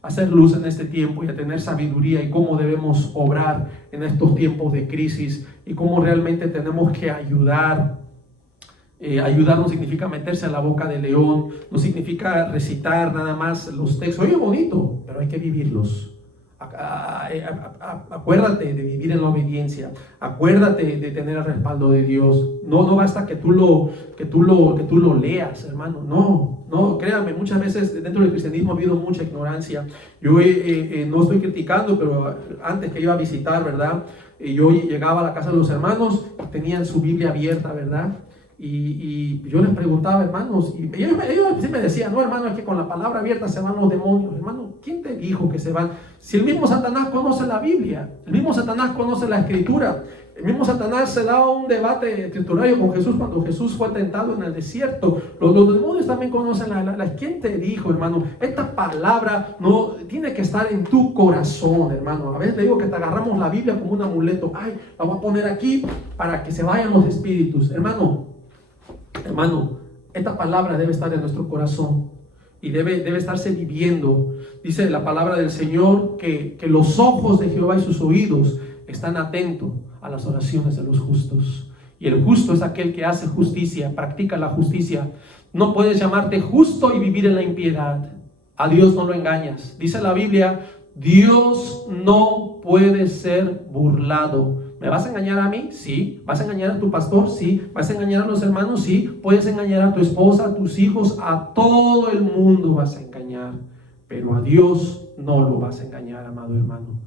hacer luz en este tiempo y a tener sabiduría y cómo debemos obrar en estos tiempos de crisis y cómo realmente tenemos que ayudar. Ayudar no significa meterse a la boca del león, no significa recitar nada más los textos. Oye, bonito, pero hay que vivirlos. Acuérdate de vivir en la obediencia. Acuérdate de tener el respaldo de Dios. No basta que tú lo leas, hermano. No, créanme, muchas veces dentro del cristianismo ha habido mucha ignorancia. Yo no estoy criticando, pero antes que iba a visitar, ¿verdad? Yo llegaba a la casa de los hermanos, tenían su Biblia abierta, ¿verdad? Y yo les preguntaba, hermanos, y ellos sí me decían, no, hermano, es que con la palabra abierta se van los demonios. Hermano, ¿quién te dijo que se van? Si el mismo Satanás conoce la Biblia, el mismo Satanás conoce la Escritura, el mismo Satanás se da un debate escriturario con Jesús cuando Jesús fue tentado en el desierto. Los demonios también conocen ¿quién te dijo, hermano? Esta palabra no tiene que estar en tu corazón, hermano. A veces le digo que te agarramos la Biblia como un amuleto. Ay, la voy a poner aquí para que se vayan los espíritus. Hermano, esta palabra debe estar en nuestro corazón y debe estarse viviendo. Dice la palabra del Señor que los ojos de Jehová y sus oídos están atentos a las oraciones de los justos. Y el justo es aquel que hace justicia, practica la justicia. No puedes llamarte justo y vivir en la impiedad. A Dios no lo engañas. Dice la Biblia, Dios no puede ser burlado. ¿Me vas a engañar a mí? Sí. ¿Vas a engañar a tu pastor? Sí. ¿Vas a engañar a los hermanos? Sí. Puedes engañar a tu esposa, a tus hijos, a todo el mundo vas a engañar. Pero a Dios no lo vas a engañar, amado hermano.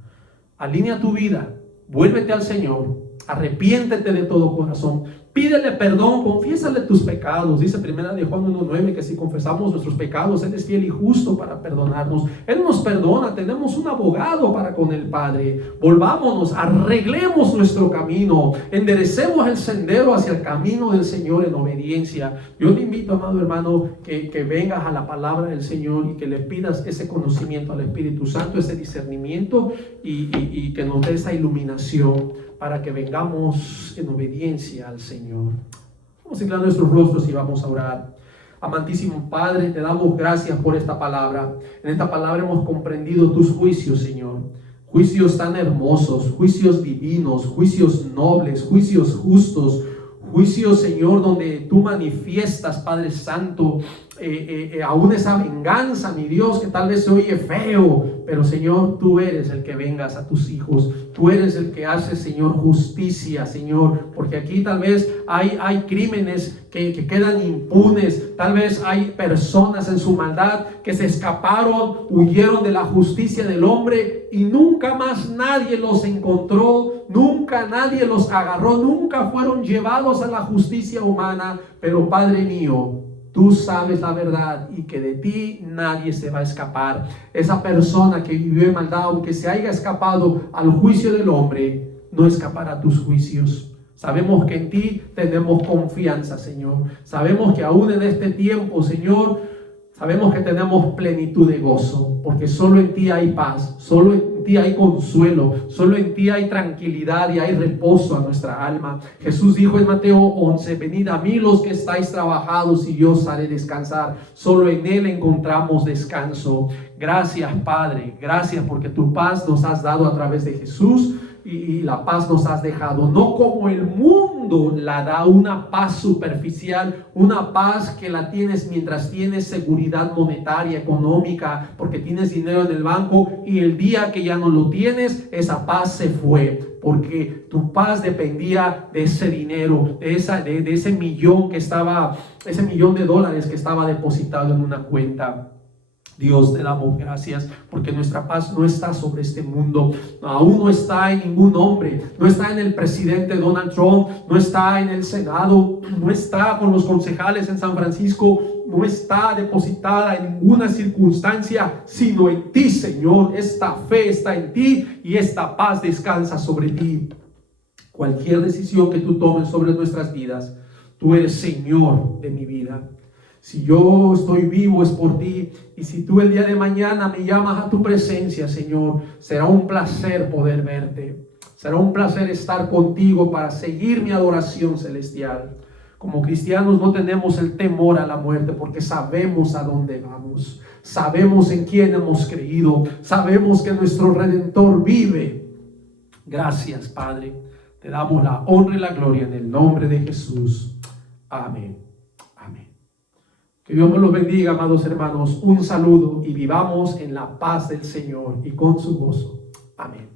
Alinea tu vida, vuélvete al Señor, arrepiéntete de todo corazón, pídele perdón, confiésale tus pecados. Dice 1 de Juan 1:9 que si confesamos nuestros pecados, Él es fiel y justo para perdonarnos. Él nos perdona, tenemos un abogado para con el Padre. Volvámonos, arreglemos nuestro camino, enderecemos el sendero hacia el camino del Señor en obediencia. Yo te invito, amado hermano, que vengas a la palabra del Señor y que le pidas ese conocimiento al Espíritu Santo, ese discernimiento y que nos dé esa iluminación para que vengamos en obediencia al Señor. Vamos a inclinar nuestros rostros y vamos a orar. Amantísimo Padre, te damos gracias por esta palabra. En esta palabra hemos comprendido tus juicios, Señor. Juicios tan hermosos, juicios divinos, juicios nobles, juicios justos, juicios, Señor, donde tú manifiestas, Padre Santo, aún esa venganza, mi Dios, que tal vez se oye feo, pero Señor, tú eres el que vengas a tus hijos, tú eres el que hace, Señor, justicia, Señor, porque aquí tal vez hay crímenes que quedan impunes, tal vez hay personas en su maldad que se escaparon, huyeron de la justicia del hombre y nunca más nadie los encontró, nunca nadie los agarró, nunca fueron llevados a la justicia humana, pero Padre mío, tú sabes la verdad y que de ti nadie se va a escapar. Esa persona que vivió en maldad, aunque se haya escapado al juicio del hombre, no escapará a tus juicios. Sabemos que en ti tenemos confianza, Señor. Sabemos que aún en este tiempo, Señor, sabemos que tenemos plenitud de gozo, porque solo en ti hay paz, solo en ti hay consuelo, solo en ti hay tranquilidad y hay reposo a nuestra alma. Jesús dijo en Mateo 11, venid a mí los que estáis trabajados y yo os haré descansar. Solo en Él encontramos descanso. Gracias, Padre, gracias porque tu paz nos has dado a través de Jesús. Y la paz nos has dejado, no como el mundo la da, una paz superficial, una paz que la tienes mientras tienes seguridad monetaria, económica, porque tienes dinero en el banco, y el día que ya no lo tienes, esa paz se fue, porque tu paz dependía de ese dinero, de ese millón ese millón de dólares que estaba depositado en una cuenta. Dios, te damos gracias porque nuestra paz no está sobre este mundo, aún no está en ningún hombre, no está en el presidente Donald Trump, no está en el Senado, no está con los concejales en San Francisco, no está depositada en ninguna circunstancia, sino en ti, Señor. Esta fe está en ti y esta paz descansa sobre ti. Cualquier decisión que tú tomes sobre nuestras vidas, tú eres Señor de mi vida. Si yo estoy vivo es por ti, y si tú el día de mañana me llamas a tu presencia, Señor, será un placer poder verte. Será un placer estar contigo para seguir mi adoración celestial. Como cristianos no tenemos el temor a la muerte porque sabemos a dónde vamos. Sabemos en quién hemos creído. Sabemos que nuestro Redentor vive. Gracias, Padre. Te damos la honra y la gloria en el nombre de Jesús. Amén. Que Dios nos los bendiga, amados hermanos. Un saludo y vivamos en la paz del Señor y con su gozo. Amén.